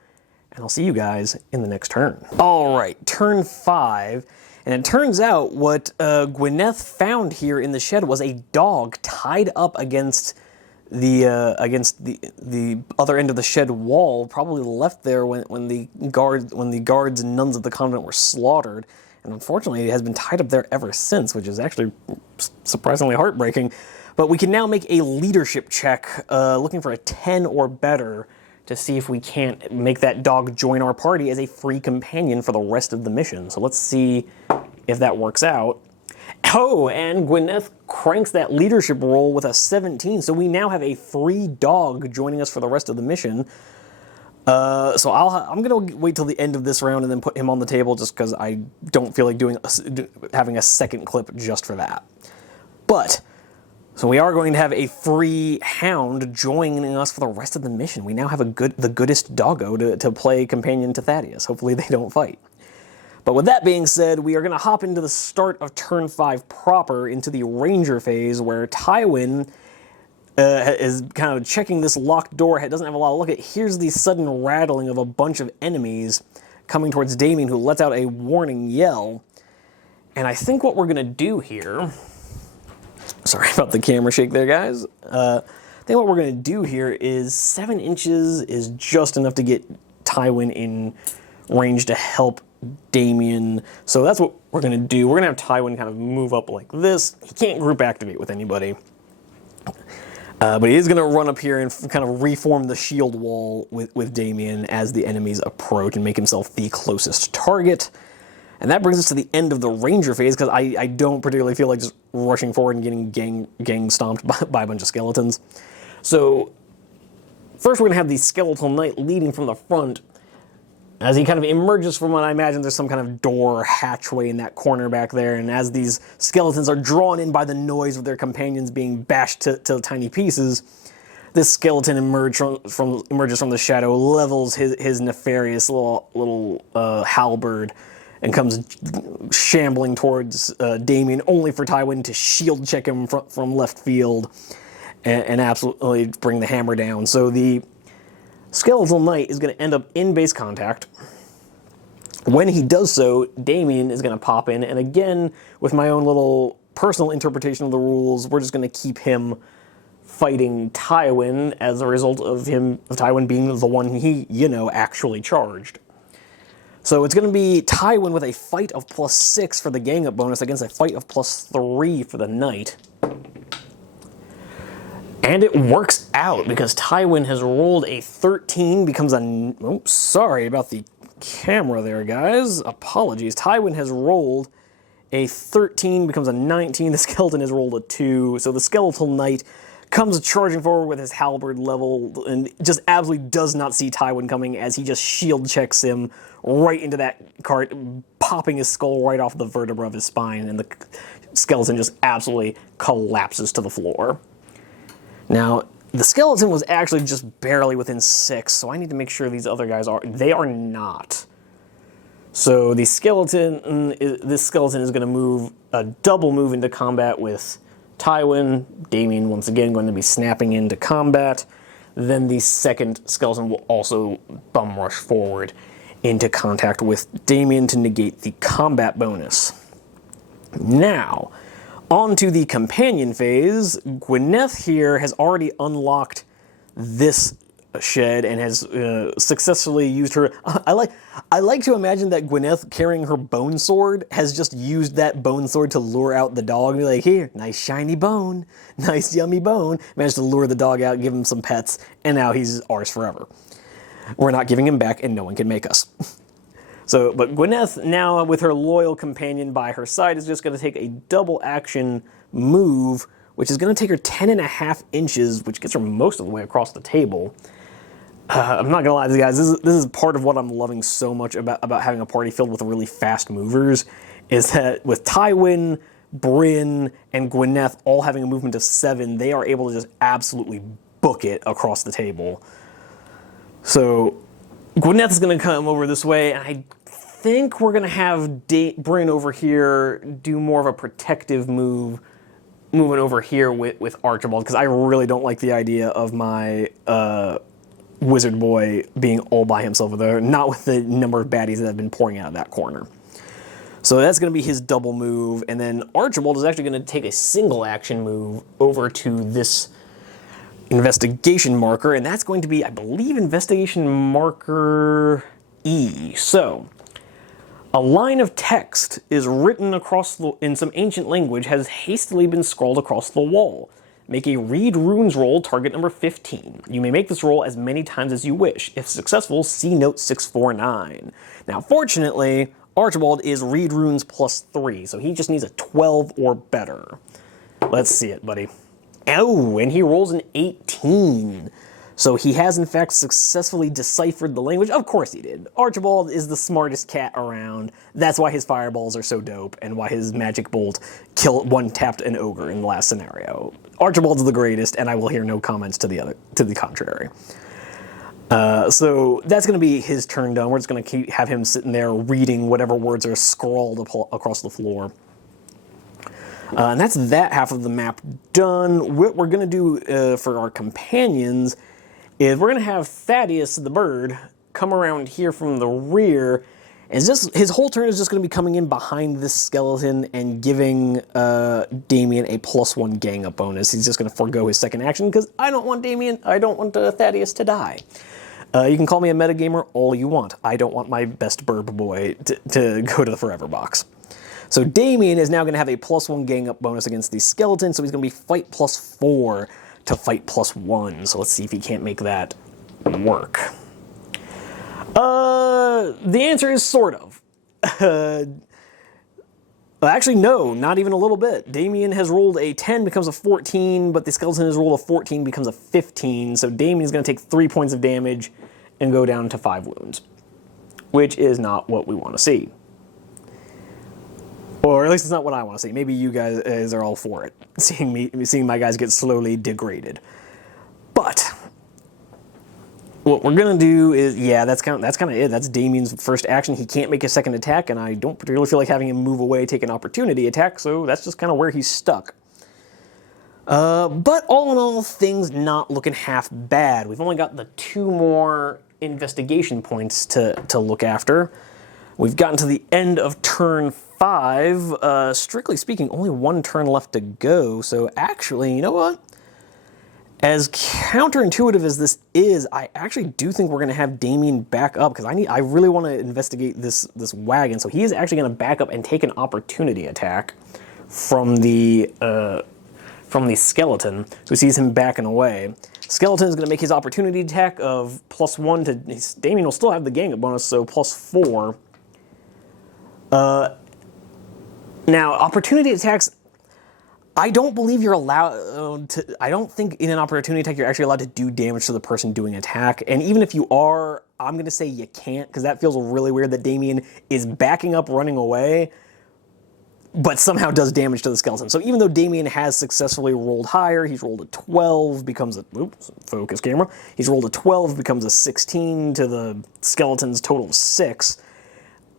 and I'll see you guys in the next turn. All right, turn 5, and it turns out what Gwyneth found here in the shed was a dog tied up against the other end of the shed wall, probably left there when the guards and nuns of the convent were slaughtered. And unfortunately, it has been tied up there ever since, which is actually surprisingly heartbreaking. But we can now make a leadership check, looking for a 10 or better, to see if we can't make that dog join our party as a free companion for the rest of the mission. So let's see if that works out. Oh, and Gwyneth cranks that leadership roll with a 17, so we now have a free dog joining us for the rest of the mission. So I'm going to wait till the end of this round and then put him on the table just because I don't feel like having a second clip just for that. But, so we are going to have a free hound joining us for the rest of the mission. We now have the goodest doggo to play companion to Thaddeus. Hopefully they don't fight. But with that being said, we are going to hop into the start of turn 5 proper, into the ranger phase, where Tywin is kind of checking this locked door. It doesn't have a lot of look at. Here's the sudden rattling of a bunch of enemies coming towards Damien, who lets out a warning yell. And I think what we're going to do here... Sorry about the camera shake there, guys. I think what we're going to do here is 7 inches is just enough to get Tywin in range to help Damien. So that's what we're going to do. We're going to have Tywin kind of move up like this. He can't group activate with anybody. But he is going to run up here and kind of reform the shield wall with Damien as the enemies approach and make himself the closest target. And that brings us to the end of the ranger phase, because I don't particularly feel like just rushing forward and getting gang stomped by a bunch of skeletons. So first we're going to have the skeletal knight leading from the front. As he kind of emerges from what I imagine there's some kind of door hatchway in that corner back there, and as these skeletons are drawn in by the noise of their companions being bashed to tiny pieces, this skeleton emerges from the shadow, levels his nefarious little halberd, and comes shambling towards Damien, only for Tywin to shield check him from left field and absolutely bring the hammer down. So the skeletal knight is going to end up in base contact. When he does so, Damien is going to pop in, and again, with my own little personal interpretation of the rules, we're just going to keep him fighting Tywin as a result of Tywin being the one he, actually charged. So it's going to be Tywin with a fight of +6 for the gang up bonus against a fight of +3 for the knight. And it works out, because Tywin has rolled a 13, becomes a... Oh, sorry about the camera there, guys. Apologies. Tywin has rolled a 13, becomes a 19. The skeleton has rolled a 2. So the skeletal knight comes charging forward with his halberd level and just absolutely does not see Tywin coming, as he just shield checks him right into that cart, popping his skull right off the vertebra of his spine, and the skeleton just absolutely collapses to the floor. Now, the skeleton was actually just barely within 6, so I need to make sure these other guys are. They are not. So this skeleton is going to move a double move into combat with Tywin. Damien, once again, going to be snapping into combat. Then the second skeleton will also bum rush forward into contact with Damien to negate the combat bonus. Now, On to the companion phase. Gwyneth here has already unlocked this shed and has successfully used her. I like to imagine that Gwyneth, carrying her bone sword, has just used that bone sword to lure out the dog and be like, here, nice shiny bone, nice yummy bone. Managed to lure the dog out, give him some pets, and now he's ours forever. We're not giving him back, and no one can make us. So, but Gwyneth, now with her loyal companion by her side, is just going to take a double action move, which is going to take her 10.5 inches, which gets her most of the way across the table. I'm not going to lie to you guys, this is part of what I'm loving so much about having a party filled with really fast movers, is that with Tywin, Bryn, and Gwyneth all having a movement of 7, they are able to just absolutely book it across the table. So Gwyneth is going to come over this way, and I think we're going to have Bryn over here do more of a protective move, moving over here with Archibald, because I really don't like the idea of my wizard boy being all by himself over there, not with the number of baddies that have been pouring out of that corner. So that's going to be his double move, and then Archibald is actually going to take a single action move over to this investigation marker, and that's going to be, I believe, investigation marker E. So, a line of text is written across in some ancient language, has hastily been scrawled across the wall. Make a read runes roll, target number 15. You may make this roll as many times as you wish. If successful, see note 649. Now, fortunately, Archibald is read runes +3, so he just needs a 12 or better. Let's see it, buddy. Oh, and he rolls an 18. So he has, in fact, successfully deciphered the language. Of course he did. Archibald is the smartest cat around. That's why his fireballs are so dope, and why his magic bolt one-tapped an ogre in the last scenario. Archibald's the greatest, and I will hear no comments to the contrary. So that's going to be his turn done. We're just going to have him sitting there reading whatever words are scrawled across the floor. And that's that half of the map done. What we're going to do for our companions is we're going to have Thaddeus the bird come around here from the rear. And his whole turn is just going to be coming in behind this skeleton and giving Damien a +1 gang up bonus. He's just going to forego his second action because I don't want Thaddeus to die. You can call me a metagamer all you want. I don't want my best bird boy to go to the forever box. So Damien is now going to have a +1 gang up bonus against these skeletons, so he's going to be fight +4 to fight +1. So let's see if he can't make that work. The answer is sort of. Actually, no, not even a little bit. Damien has rolled a 10, becomes a 14, but the skeleton has rolled a 14, becomes a 15. So Damien is going to take 3 points of damage and go down to 5 wounds, which is not what we want to see. Or at least it's not what I want to see. Maybe you guys are all for it, seeing my guys get slowly degraded. But what we're gonna do is, yeah, that's kind of it. That's Damien's first action. He can't make a second attack, and I don't particularly feel like having him move away, take an opportunity attack. So that's just kind of where he's stuck. But all in all, things not looking half bad. We've only got the 2 more investigation points to look after. We've gotten to the end of turn 5. Strictly speaking, only 1 turn left to go. So actually, you know what? As counterintuitive as this is, I actually do think we're going to have Damien back up because I really want to investigate this wagon. So he is actually going to back up and take an opportunity attack from the skeleton. So he sees him backing away. Skeleton is going to make his opportunity attack of +1 to Damien will still have the gang up bonus, so +4. Now, opportunity attacks, I don't believe you're allowed to, I don't think in an opportunity attack you're actually allowed to do damage to the person doing attack. And even if you are, I'm going to say you can't, because that feels really weird that Damien is backing up, running away, but somehow does damage to the skeleton. So even though Damien has successfully rolled higher, he's rolled a 12, becomes a, oops, focus camera, he's rolled a 12, becomes a 16 to the skeleton's total of 6.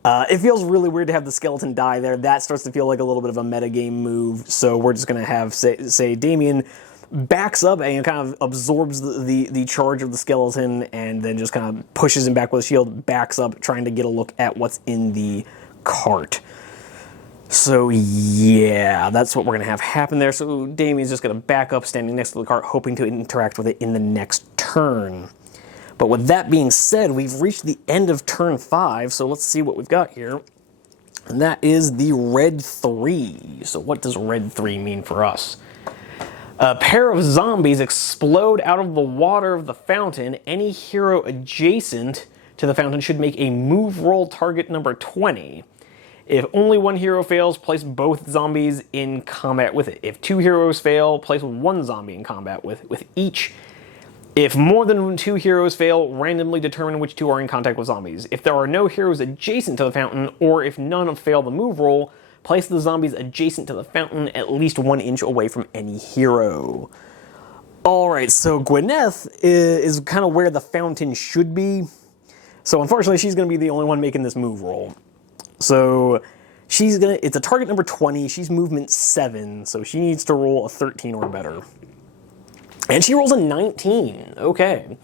It feels really weird to have the skeleton die there. That starts to feel like a little bit of a metagame move, so we're just going to have, say Damien backs up and kind of absorbs the charge of the skeleton and then just kind of pushes him back with a shield, backs up, trying to get a look at what's in the cart. So yeah, that's what we're gonna have happen there. So Damien's just gonna back up, standing next to the cart, hoping to interact with it in the next turn. But with that being said, we've reached the end of turn 5, so let's see what we've got here. And that is the red 3. So what does red 3 mean for us? A pair of zombies explode out of the water of the fountain. Any hero adjacent to the fountain should make a move roll target number 20. If only one hero fails, place both zombies in combat with it. If 2 heroes fail, place 1 zombie in combat with each. If more than 2 heroes fail, randomly determine which 2 are in contact with zombies. If there are no heroes adjacent to the fountain, or if none have failed the move roll, place the zombies adjacent to the fountain at least 1 inch away from any hero. Alright, so Gwyneth is kind of where the fountain should be. So unfortunately, she's going to be the only one making this move roll. So it's a target number 20, she's movement 7, so she needs to roll a 13 or better. And she rolls a 19, okay.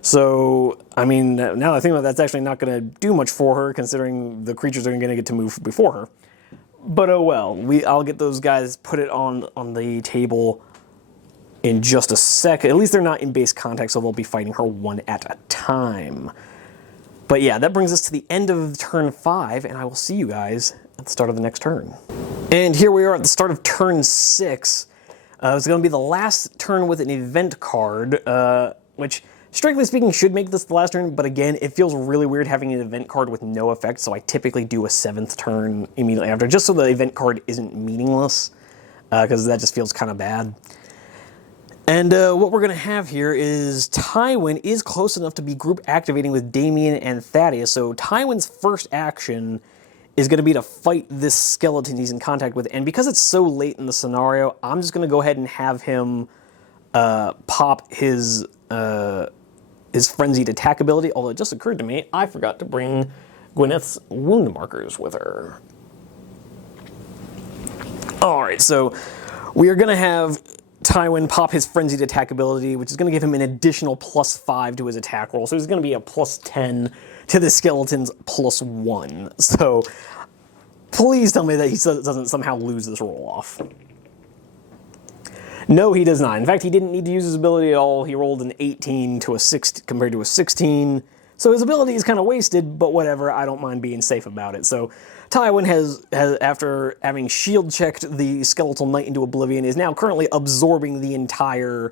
So, I mean, now that I think about it, that's actually not going to do much for her, considering the creatures are going to get to move before her. But oh well, I'll get those guys, put it on the table in just a sec. At least they're not in base contact, so they'll be fighting her one at a time. But yeah, that brings us to the end of turn 5, and I will see you guys at the start of the next turn. And here we are at the start of turn 6. It's going to be the last turn with an event card, which, strictly speaking, should make this the last turn, but again, it feels really weird having an event card with no effect, so I typically do a 7th turn immediately after, just so the event card isn't meaningless, because that just feels kind of bad. And what we're going to have here is Tywin is close enough to be group activating with Damien and Thaddeus. So Tywin's first action is going to be to fight this skeleton he's in contact with. And because it's so late in the scenario, I'm just going to go ahead and have him pop his frenzied attack ability. Although it just occurred to me, I forgot to bring Gwyneth's wound markers with her. Alright, so we are going to have Tywin pop his frenzied attack ability, which is going to give him an additional +5 to his attack roll. So he's going to be a +10 to the skeleton's +1. So please tell me that he doesn't somehow lose this roll off. No, he does not. In fact, he didn't need to use his ability at all. He rolled an 18 to a 6 compared to a 16. So his ability is kind of wasted, but whatever. I don't mind being safe about it. So Tywin has, after having shield checked the skeletal knight into oblivion, is now currently absorbing the entire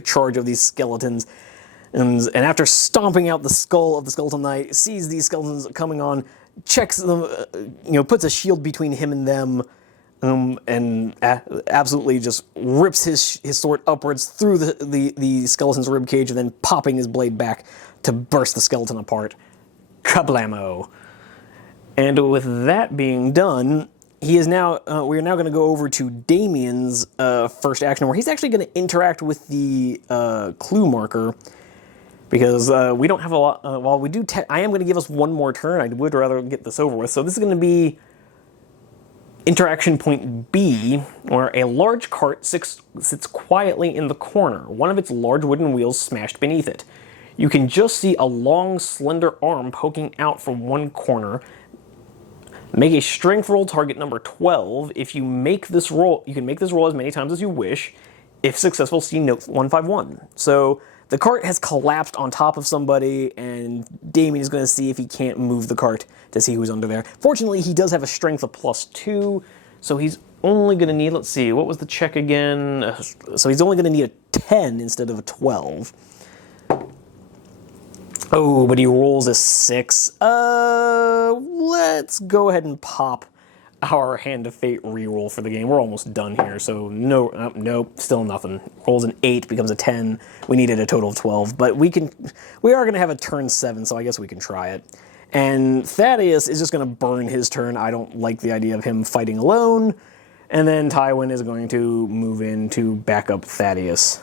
charge of these skeletons. And after stomping out the skull of the skeletal knight, sees these skeletons coming on, checks them, puts a shield between him and them, and absolutely just rips his sword upwards through the skeleton's ribcage, and then popping his blade back to burst the skeleton apart. Kablamo. And with that being done, we are now going to go over to Damien's first action, where he's actually going to interact with the clue marker, because we don't have a lot. While we do, I am going to give us one more turn. I would rather get this over with. So this is going to be interaction point B, where a large cart sits quietly in the corner, one of its large wooden wheels smashed beneath it. You can just see a long, slender arm poking out from one corner. Make a strength roll target number 12. If you make this roll, you can make this roll as many times as you wish. If successful, see note 151. So the cart has collapsed on top of somebody, and Damien is going to see if he can't move the cart to see who's under there. Fortunately, he does have a strength of +2, so he's only going to need, let's see, what was the check again? So he's only going to need a 10 instead of a 12. Oh, but he rolls a 6. Let's go ahead and pop our Hand of Fate reroll for the game. We're almost done here, so nope, still nothing. Rolls an 8, becomes a 10. We needed a total of 12, but we are going to have a turn 7, so I guess we can try it. And Thaddeus is just going to burn his turn. I don't like the idea of him fighting alone. And then Tywin is going to move in to back up Thaddeus,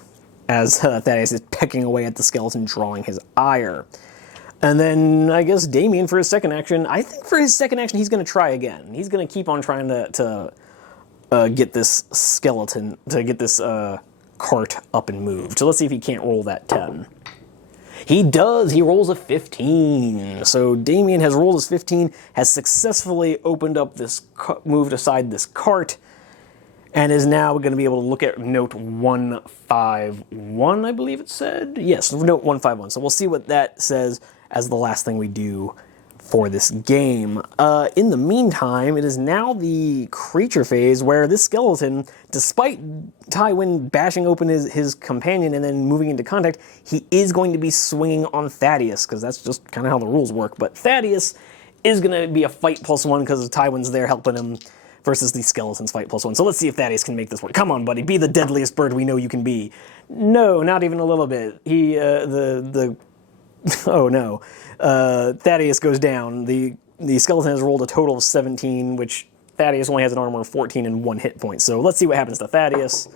as Thaddeus is pecking away at the skeleton, drawing his ire. And then, I guess, Damien for his second action. I think for his second action, he's going to try again. He's going to keep on trying to get this skeleton, to get this cart up and moved. So let's see if he can't roll that 10. He does. He rolls a 15. So Damien has rolled his 15, has successfully opened up this, moved aside this cart, and is now going to be able to look at note 151, I believe it said. Yes, note 151. So we'll see what that says as the last thing we do for this game. In the meantime, it is now the creature phase where this skeleton, despite Tywin bashing open his companion and then moving into contact, he is going to be swinging on Thaddeus, because that's just kind of how the rules work. But Thaddeus is going to be a fight +1 because Tywin's there helping him, versus the skeleton's fight +1. So let's see if Thaddeus can make this work. Come on, buddy, be the deadliest bird we know you can be. No, not even a little bit. He, oh no. Thaddeus goes down. The skeleton has rolled a total of 17, which Thaddeus only has an armor of 14 and 1 hit point. So let's see what happens to Thaddeus.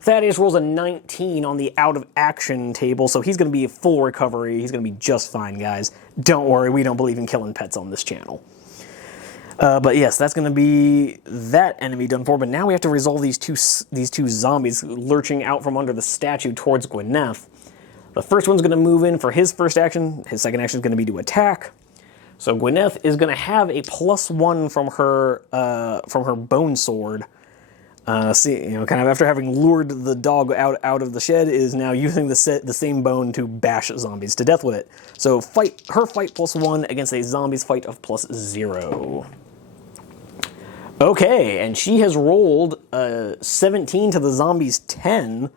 Thaddeus rolls a 19 on the out of action table, so he's going to be a full recovery. He's going to be just fine, guys. Don't worry, we don't believe in killing pets on this channel. But yes, that's going to be that enemy done for. But now we have to resolve these two zombies lurching out from under the statue towards Gwyneth. The first one's going to move in for his first action. His second action is going to be to attack. So Gwyneth is going to have a +1 from her bone sword. See, you know, kind of after having lured the dog out of the shed, is now using the same bone to bash zombies to death with it. So her fight +1 against a zombie's fight of +0. Okay, and she has rolled 17 to the zombie's 10.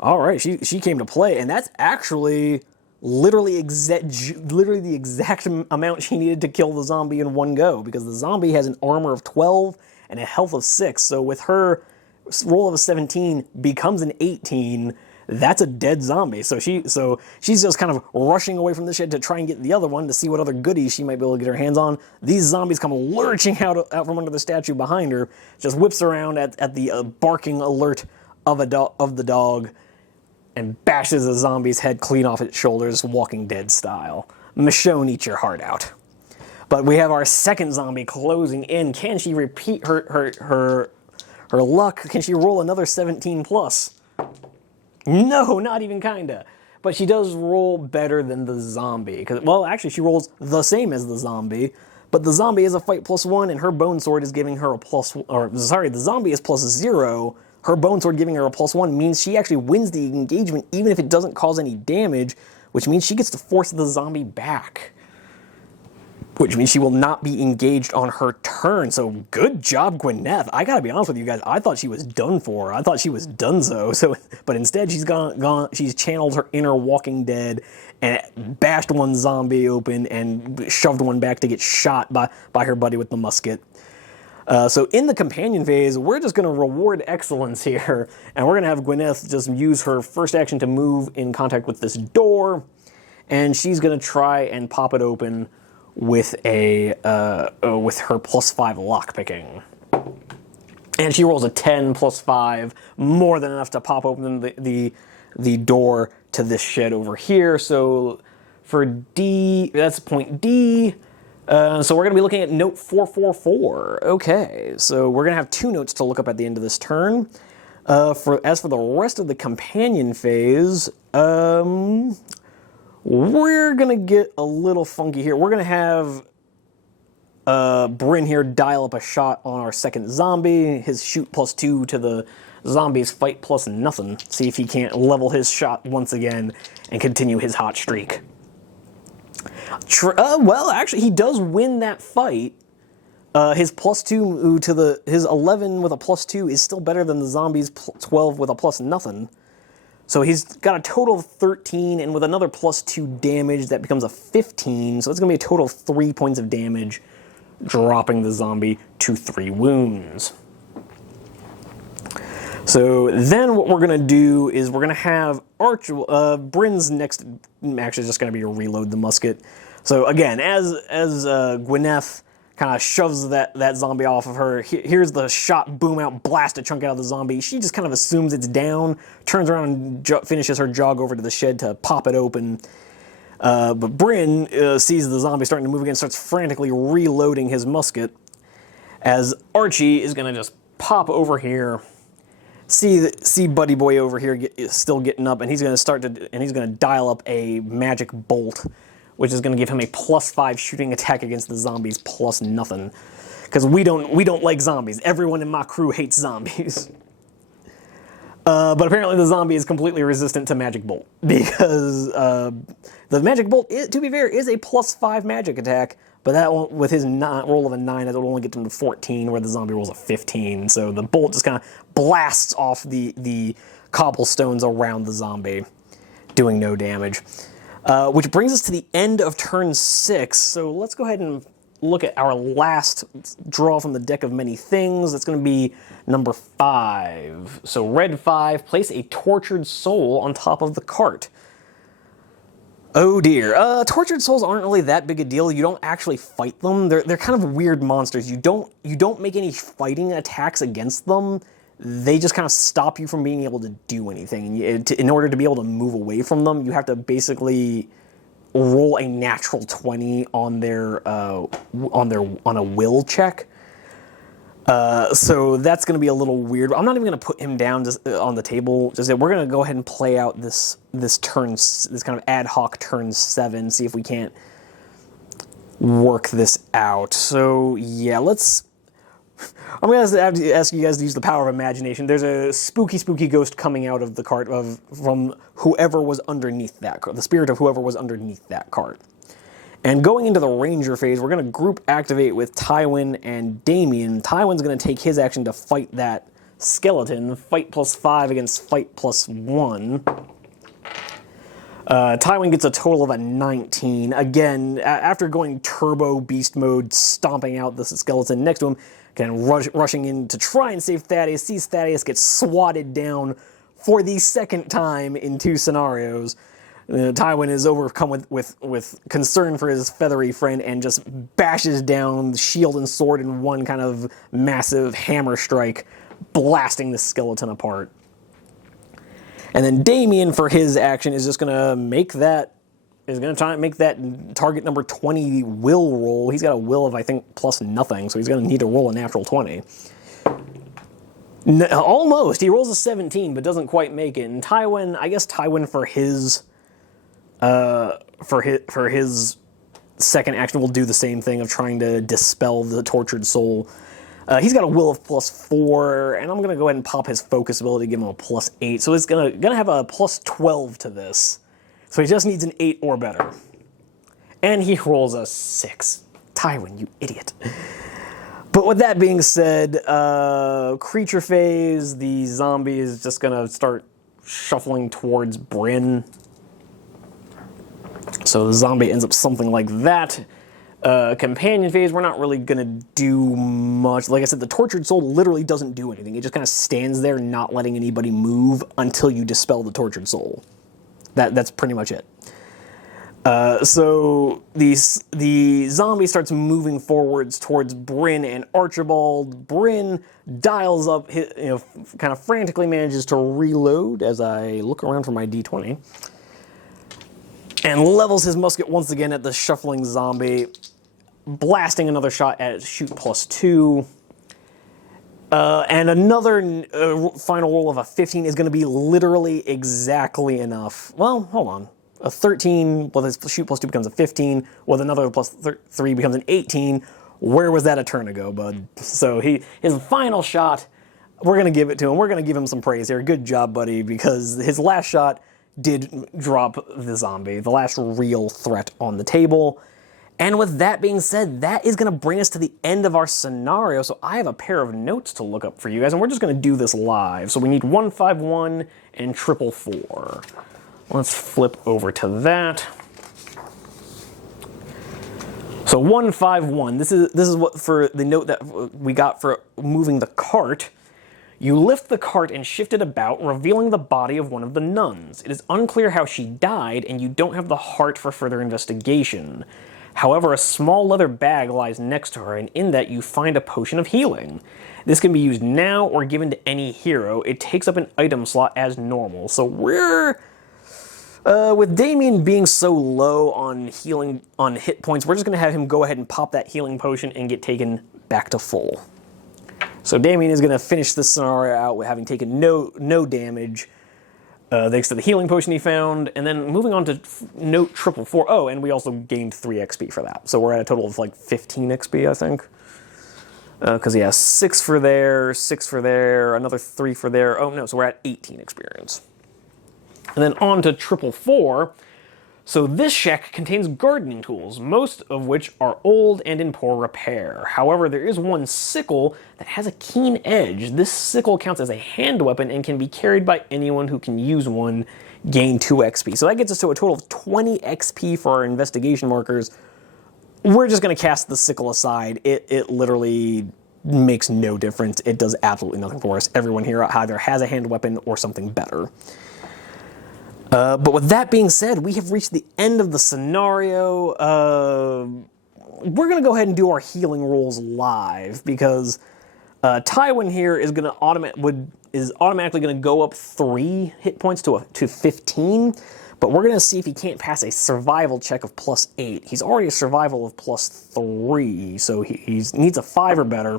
All right, she came to play, and that's actually literally the exact amount she needed to kill the zombie in one go, because the zombie has an armor of 12 and a health of 6. So with her roll of a 17 becomes an 18. That's a dead zombie. So she's just kind of rushing away from the shed to try and get the other one to see what other goodies she might be able to get her hands on. These zombies come lurching out from under the statue behind her, just whips around at the barking alert of the dog, and bashes a zombie's head clean off its shoulders, Walking Dead style. Michonne, eat your heart out. But we have our second zombie closing in. Can she repeat her luck? Can she roll another 17 plus? No, not even kinda. But she does roll better than the zombie. Well, actually, she rolls the same as the zombie. But the zombie is a fight +1, and her bone sword is giving her a the zombie is +0. Her bone sword giving her a +1 means she actually wins the engagement, even if it doesn't cause any damage, which means she gets to force the zombie back. Which means she will not be engaged on her turn. So good job, Gwyneth. I gotta be honest with you guys, I thought she was done for. I thought she was donezo. But instead she's she's channeled her inner Walking Dead and bashed one zombie open and shoved one back to get shot by her buddy with the musket. So in the companion phase, we're just going to reward excellence here, and we're going to have Gwyneth just use her first action to move in contact with this door, and she's going to try and pop it open with her +5 lockpicking. And she rolls a 10 +5, more than enough to pop open the door to this shed over here. So for D, that's point D. So we're going to be looking at note 444. Okay, so we're going to have 2 notes to look up at the end of this turn. As for the rest of the companion phase, we're going to get a little funky here. We're going to have Bryn here dial up a shot on our second zombie. His shoot +2 to the zombie's fight +0. See if he can't level his shot once again and continue his hot streak. Well, actually, he does win that fight. His +2 to his 11 with a +2 is still better than the zombie's 12 with a +0. So he's got a total of 13, and with another +2 damage, that becomes a 15. So it's going to be a total of 3 points of damage, dropping the zombie to 3 wounds. So then what we're going to do is we're going to have Bryn's next action is just going to be to reload the musket. So again, as Gwyneth kind of shoves that zombie off of her, here's the shot boom out, blast a chunk out of the zombie. She just kind of assumes it's down, turns around and finishes her jog over to the shed to pop it open. But Bryn sees the zombie starting to move again, starts frantically reloading his musket, as Archie is going to just pop over here, see Buddy Boy over here still getting up, and he's going to dial up a magic bolt, which is going to give him a +5 shooting attack against the zombies plus nothing, because we don't like zombies. Everyone in my crew hates zombies. But apparently the zombie is completely resistant to magic bolt, because the magic bolt, to be fair, is a +5 magic attack. But that one, with his roll of a 9, it'll only get him to 14, where the zombie rolls a 15. So the bolt just kind of blasts off the cobblestones around the zombie, doing no damage. Which brings us to the end of turn 6. So let's go ahead and look at our last draw from the deck of many things. It's going to be number 5. So red 5, place a tortured soul on top of the cart. Oh dear. Tortured souls aren't really that big a deal. You don't actually fight them. They're kind of weird monsters. You don't make any fighting attacks against them. They just kind of stop you from being able to do anything. And in order to be able to move away from them, you have to basically roll a natural 20 on a will check. So that's going to be a little weird. I'm not even going to put him down on the table. Just we're going to go ahead and play out this kind of ad hoc turn 7. See if we can't work this out. So yeah, I'm going to have to ask you guys to use the power of imagination. There's a spooky ghost coming out of the cart from whoever was underneath that cart, the spirit of whoever was underneath that cart. And going into the ranger phase, we're going to group activate with Tywin and Damien. Tywin's going to take his action to fight that skeleton. Fight +5 against fight +1. Tywin gets a total of a 19. Again, after going turbo beast mode, stomping out the skeleton next to him, again, rushing in to try and save Thaddeus, sees Thaddeus get swatted down for the second time in 2 scenarios. Tywin is overcome with concern for his feathery friend and just bashes down shield and sword in one kind of massive hammer strike, blasting the skeleton apart. And then Damien, for his action, is just going to try and make that target number 20 will roll. He's got a will of, I think, plus nothing, so he's going to need to roll a natural 20. Almost. He rolls a 17, but doesn't quite make it. And Tywin, I guess Tywin for his second action will do the same thing of trying to dispel the tortured soul. He's got a will of +4, and I'm going to go ahead and pop his focus ability to give him a +8. So he's going to have a +12 to this. So he just needs an 8 or better. And he rolls a 6. Tywin, you idiot. But with that being said, creature phase, the zombie is just going to start shuffling towards Bryn. So the zombie ends up something like that. Companion phase, we're not really going to do much. Like I said, the tortured soul literally doesn't do anything. It just kind of stands there not letting anybody move until you dispel the tortured soul. That's pretty much it. So the zombie starts moving forwards towards Bryn and Archibald. Bryn dials up, kind of frantically manages to reload as I look around for my D20. And levels his musket once again at the shuffling zombie, blasting another shot at shoot +2. And another final roll of a 15 is going to be literally exactly enough. Well, hold on. A 13 with his shoot +2 becomes a 15, with another +3 becomes an 18. Where was that a turn ago, bud? So his final shot, we're going to give it to him. We're going to give him some praise here. Good job, buddy, because his last shot did drop the zombie, the last real threat on the table. And with that being said, that is going to bring us to the end of our scenario. So I have a pair of notes to look up for you guys, and we're just going to do this live. So we need 151 and 444. Let's flip over to that. So 151, this is what for the note that we got for moving the cart. You lift the cart and shift it about, revealing the body of one of the nuns. It is unclear how she died, and you don't have the heart for further investigation. However, a small leather bag lies next to her, and in that you find a potion of healing. This can be used now or given to any hero. It takes up an item slot as normal. So we're... with Damien being so low on healing, on hit points, we're just going to have him go ahead and pop that healing potion and get taken back to full. So Damien is going to finish this scenario out with having taken no damage, thanks to the healing potion he found. And then moving on to note 444. Oh, and we also gained 3 XP for that. So we're at a total of like 15 XP, I think. Because, yeah, 6 for there, 6 for there, another 3 for there. Oh, no, so we're at 18 experience. And then on to 444. So this shack contains gardening tools, most of which are old and in poor repair. However, there is one sickle that has a keen edge. This sickle counts as a hand weapon and can be carried by anyone who can use one, gain 2 XP. So that gets us to a total of 20 XP for our investigation markers. We're just going to cast the sickle aside. It literally makes no difference. It does absolutely nothing for us. Everyone here either has a hand weapon or something better. But with that being said, we have reached the end of the scenario. We're going to go ahead and do our healing rolls live because Tywin here is going to automatically going to go up 3 hit points to 15. But we're going to see if he can't pass a survival check of +8. He's already a survival of +3, so he needs a 5 or better,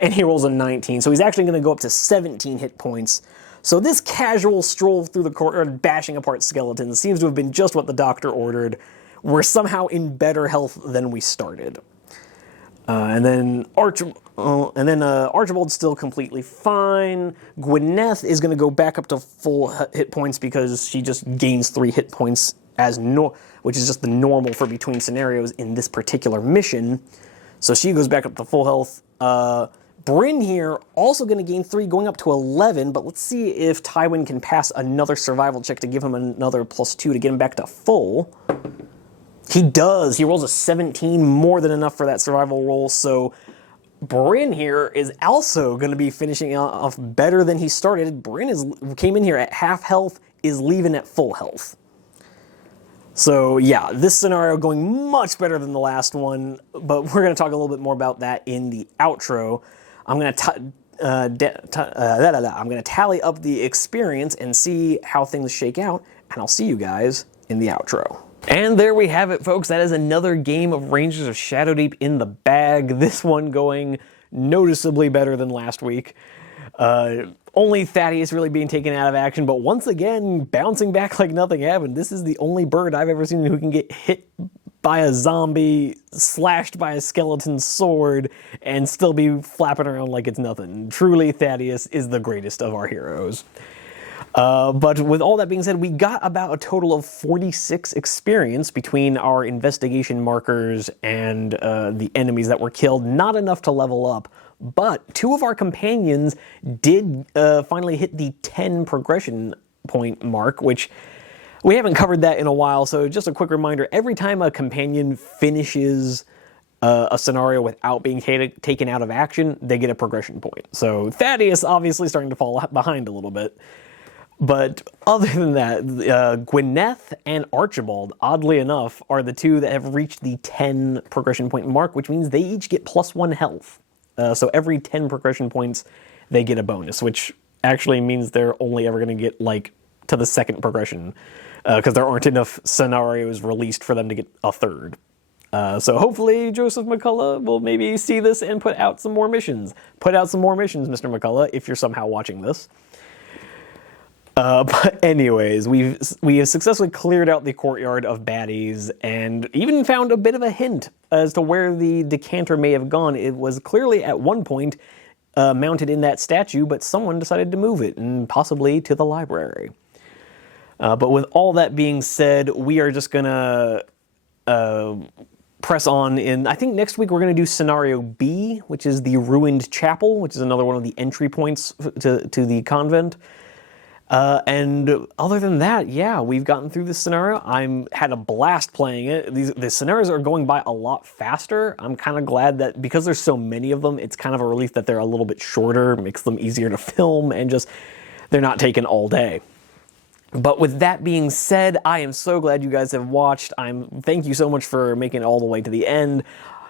and he rolls a 19. So he's actually going to go up to 17 hit points. So this casual stroll through the courtyard, bashing apart skeletons, seems to have been just what the doctor ordered. We're somehow in better health than we started. And then Archibald's still completely fine. Gwyneth is going to go back up to full hit points because she just gains 3 hit points which is just the normal for between scenarios in this particular mission. So she goes back up to full health. Bryn here also going to gain 3, going up to 11. But let's see if Tywin can pass another survival check to give him another +2 to get him back to full. He does. He rolls a 17, more than enough for that survival roll. So Bryn here is also going to be finishing off better than he started. Bryn came in here at half health, is leaving at full health. So yeah, this scenario going much better than the last one, but we're going to talk a little bit more about that in the outro. I'm going to tally up the experience and see how things shake out, and I'll see you guys in the outro. And there we have it, folks. That is another game of Rangers of Shadowdeep in the bag. This one going noticeably better than last week. Only Thaddeus really being taken out of action, but once again, bouncing back like nothing happened. This is the only bird I've ever seen who can get hit by a zombie, slashed by a skeleton sword, and still be flapping around like it's nothing. Truly, Thaddeus is the greatest of our heroes. But with all that being said, we got about a total of 46 experience between our investigation markers and the enemies that were killed. Not enough to level up, but 2 of our companions did finally hit the 10 progression point mark, which we haven't covered that in a while. So just a quick reminder, every time a companion finishes a scenario without being taken out of action, they get a progression point. So Thaddeus obviously starting to fall behind a little bit. But other than that, Gwyneth and Archibald, oddly enough, are the 2 that have reached the 10 progression point mark, which means they each get +1 health. So every 10 progression points, they get a bonus, which actually means they're only ever going to get, like, to the 2nd progression, because there aren't enough scenarios released for them to get a 3rd. So hopefully Joseph McCullough will maybe see this and put out some more missions. Put out some more missions, Mr. McCullough, if you're somehow watching this. But anyways, we have successfully cleared out the courtyard of baddies and even found a bit of a hint as to where the decanter may have gone. It was clearly at one point mounted in that statue, but someone decided to move it, and possibly to the library. But with all that being said, we are just gonna press on in, I think next week we're going to do scenario B, which is the ruined chapel, which is another one of the entry points to the convent. And other than that, yeah, we've gotten through this scenario. Had a blast playing it. The scenarios are going by a lot faster. I'm kind of glad that because there's so many of them, it's kind of a relief that they're a little bit shorter, makes them easier to film, and just they're not taken all day. But with that being said, I am so glad you guys have watched. Thank you so much for making it all the way to the end.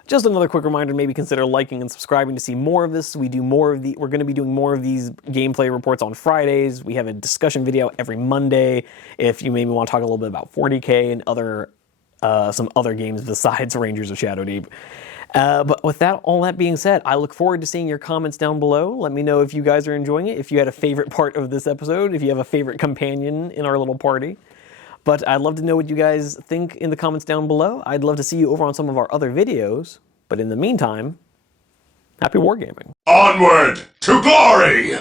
Just another quick reminder, maybe consider liking and subscribing to see more of this. We're going to be doing more of these gameplay reports on Fridays. We have a discussion video every Monday. If you maybe want to talk a little bit about 40K and some other games besides Rangers of Shadowdeep. But with that, all that being said, I look forward to seeing your comments down below. Let me know if you guys are enjoying it, if you had a favorite part of this episode, if you have a favorite companion in our little party. But I'd love to know what you guys think in the comments down below. I'd love to see you over on some of our other videos. But in the meantime, happy wargaming. Onward to glory!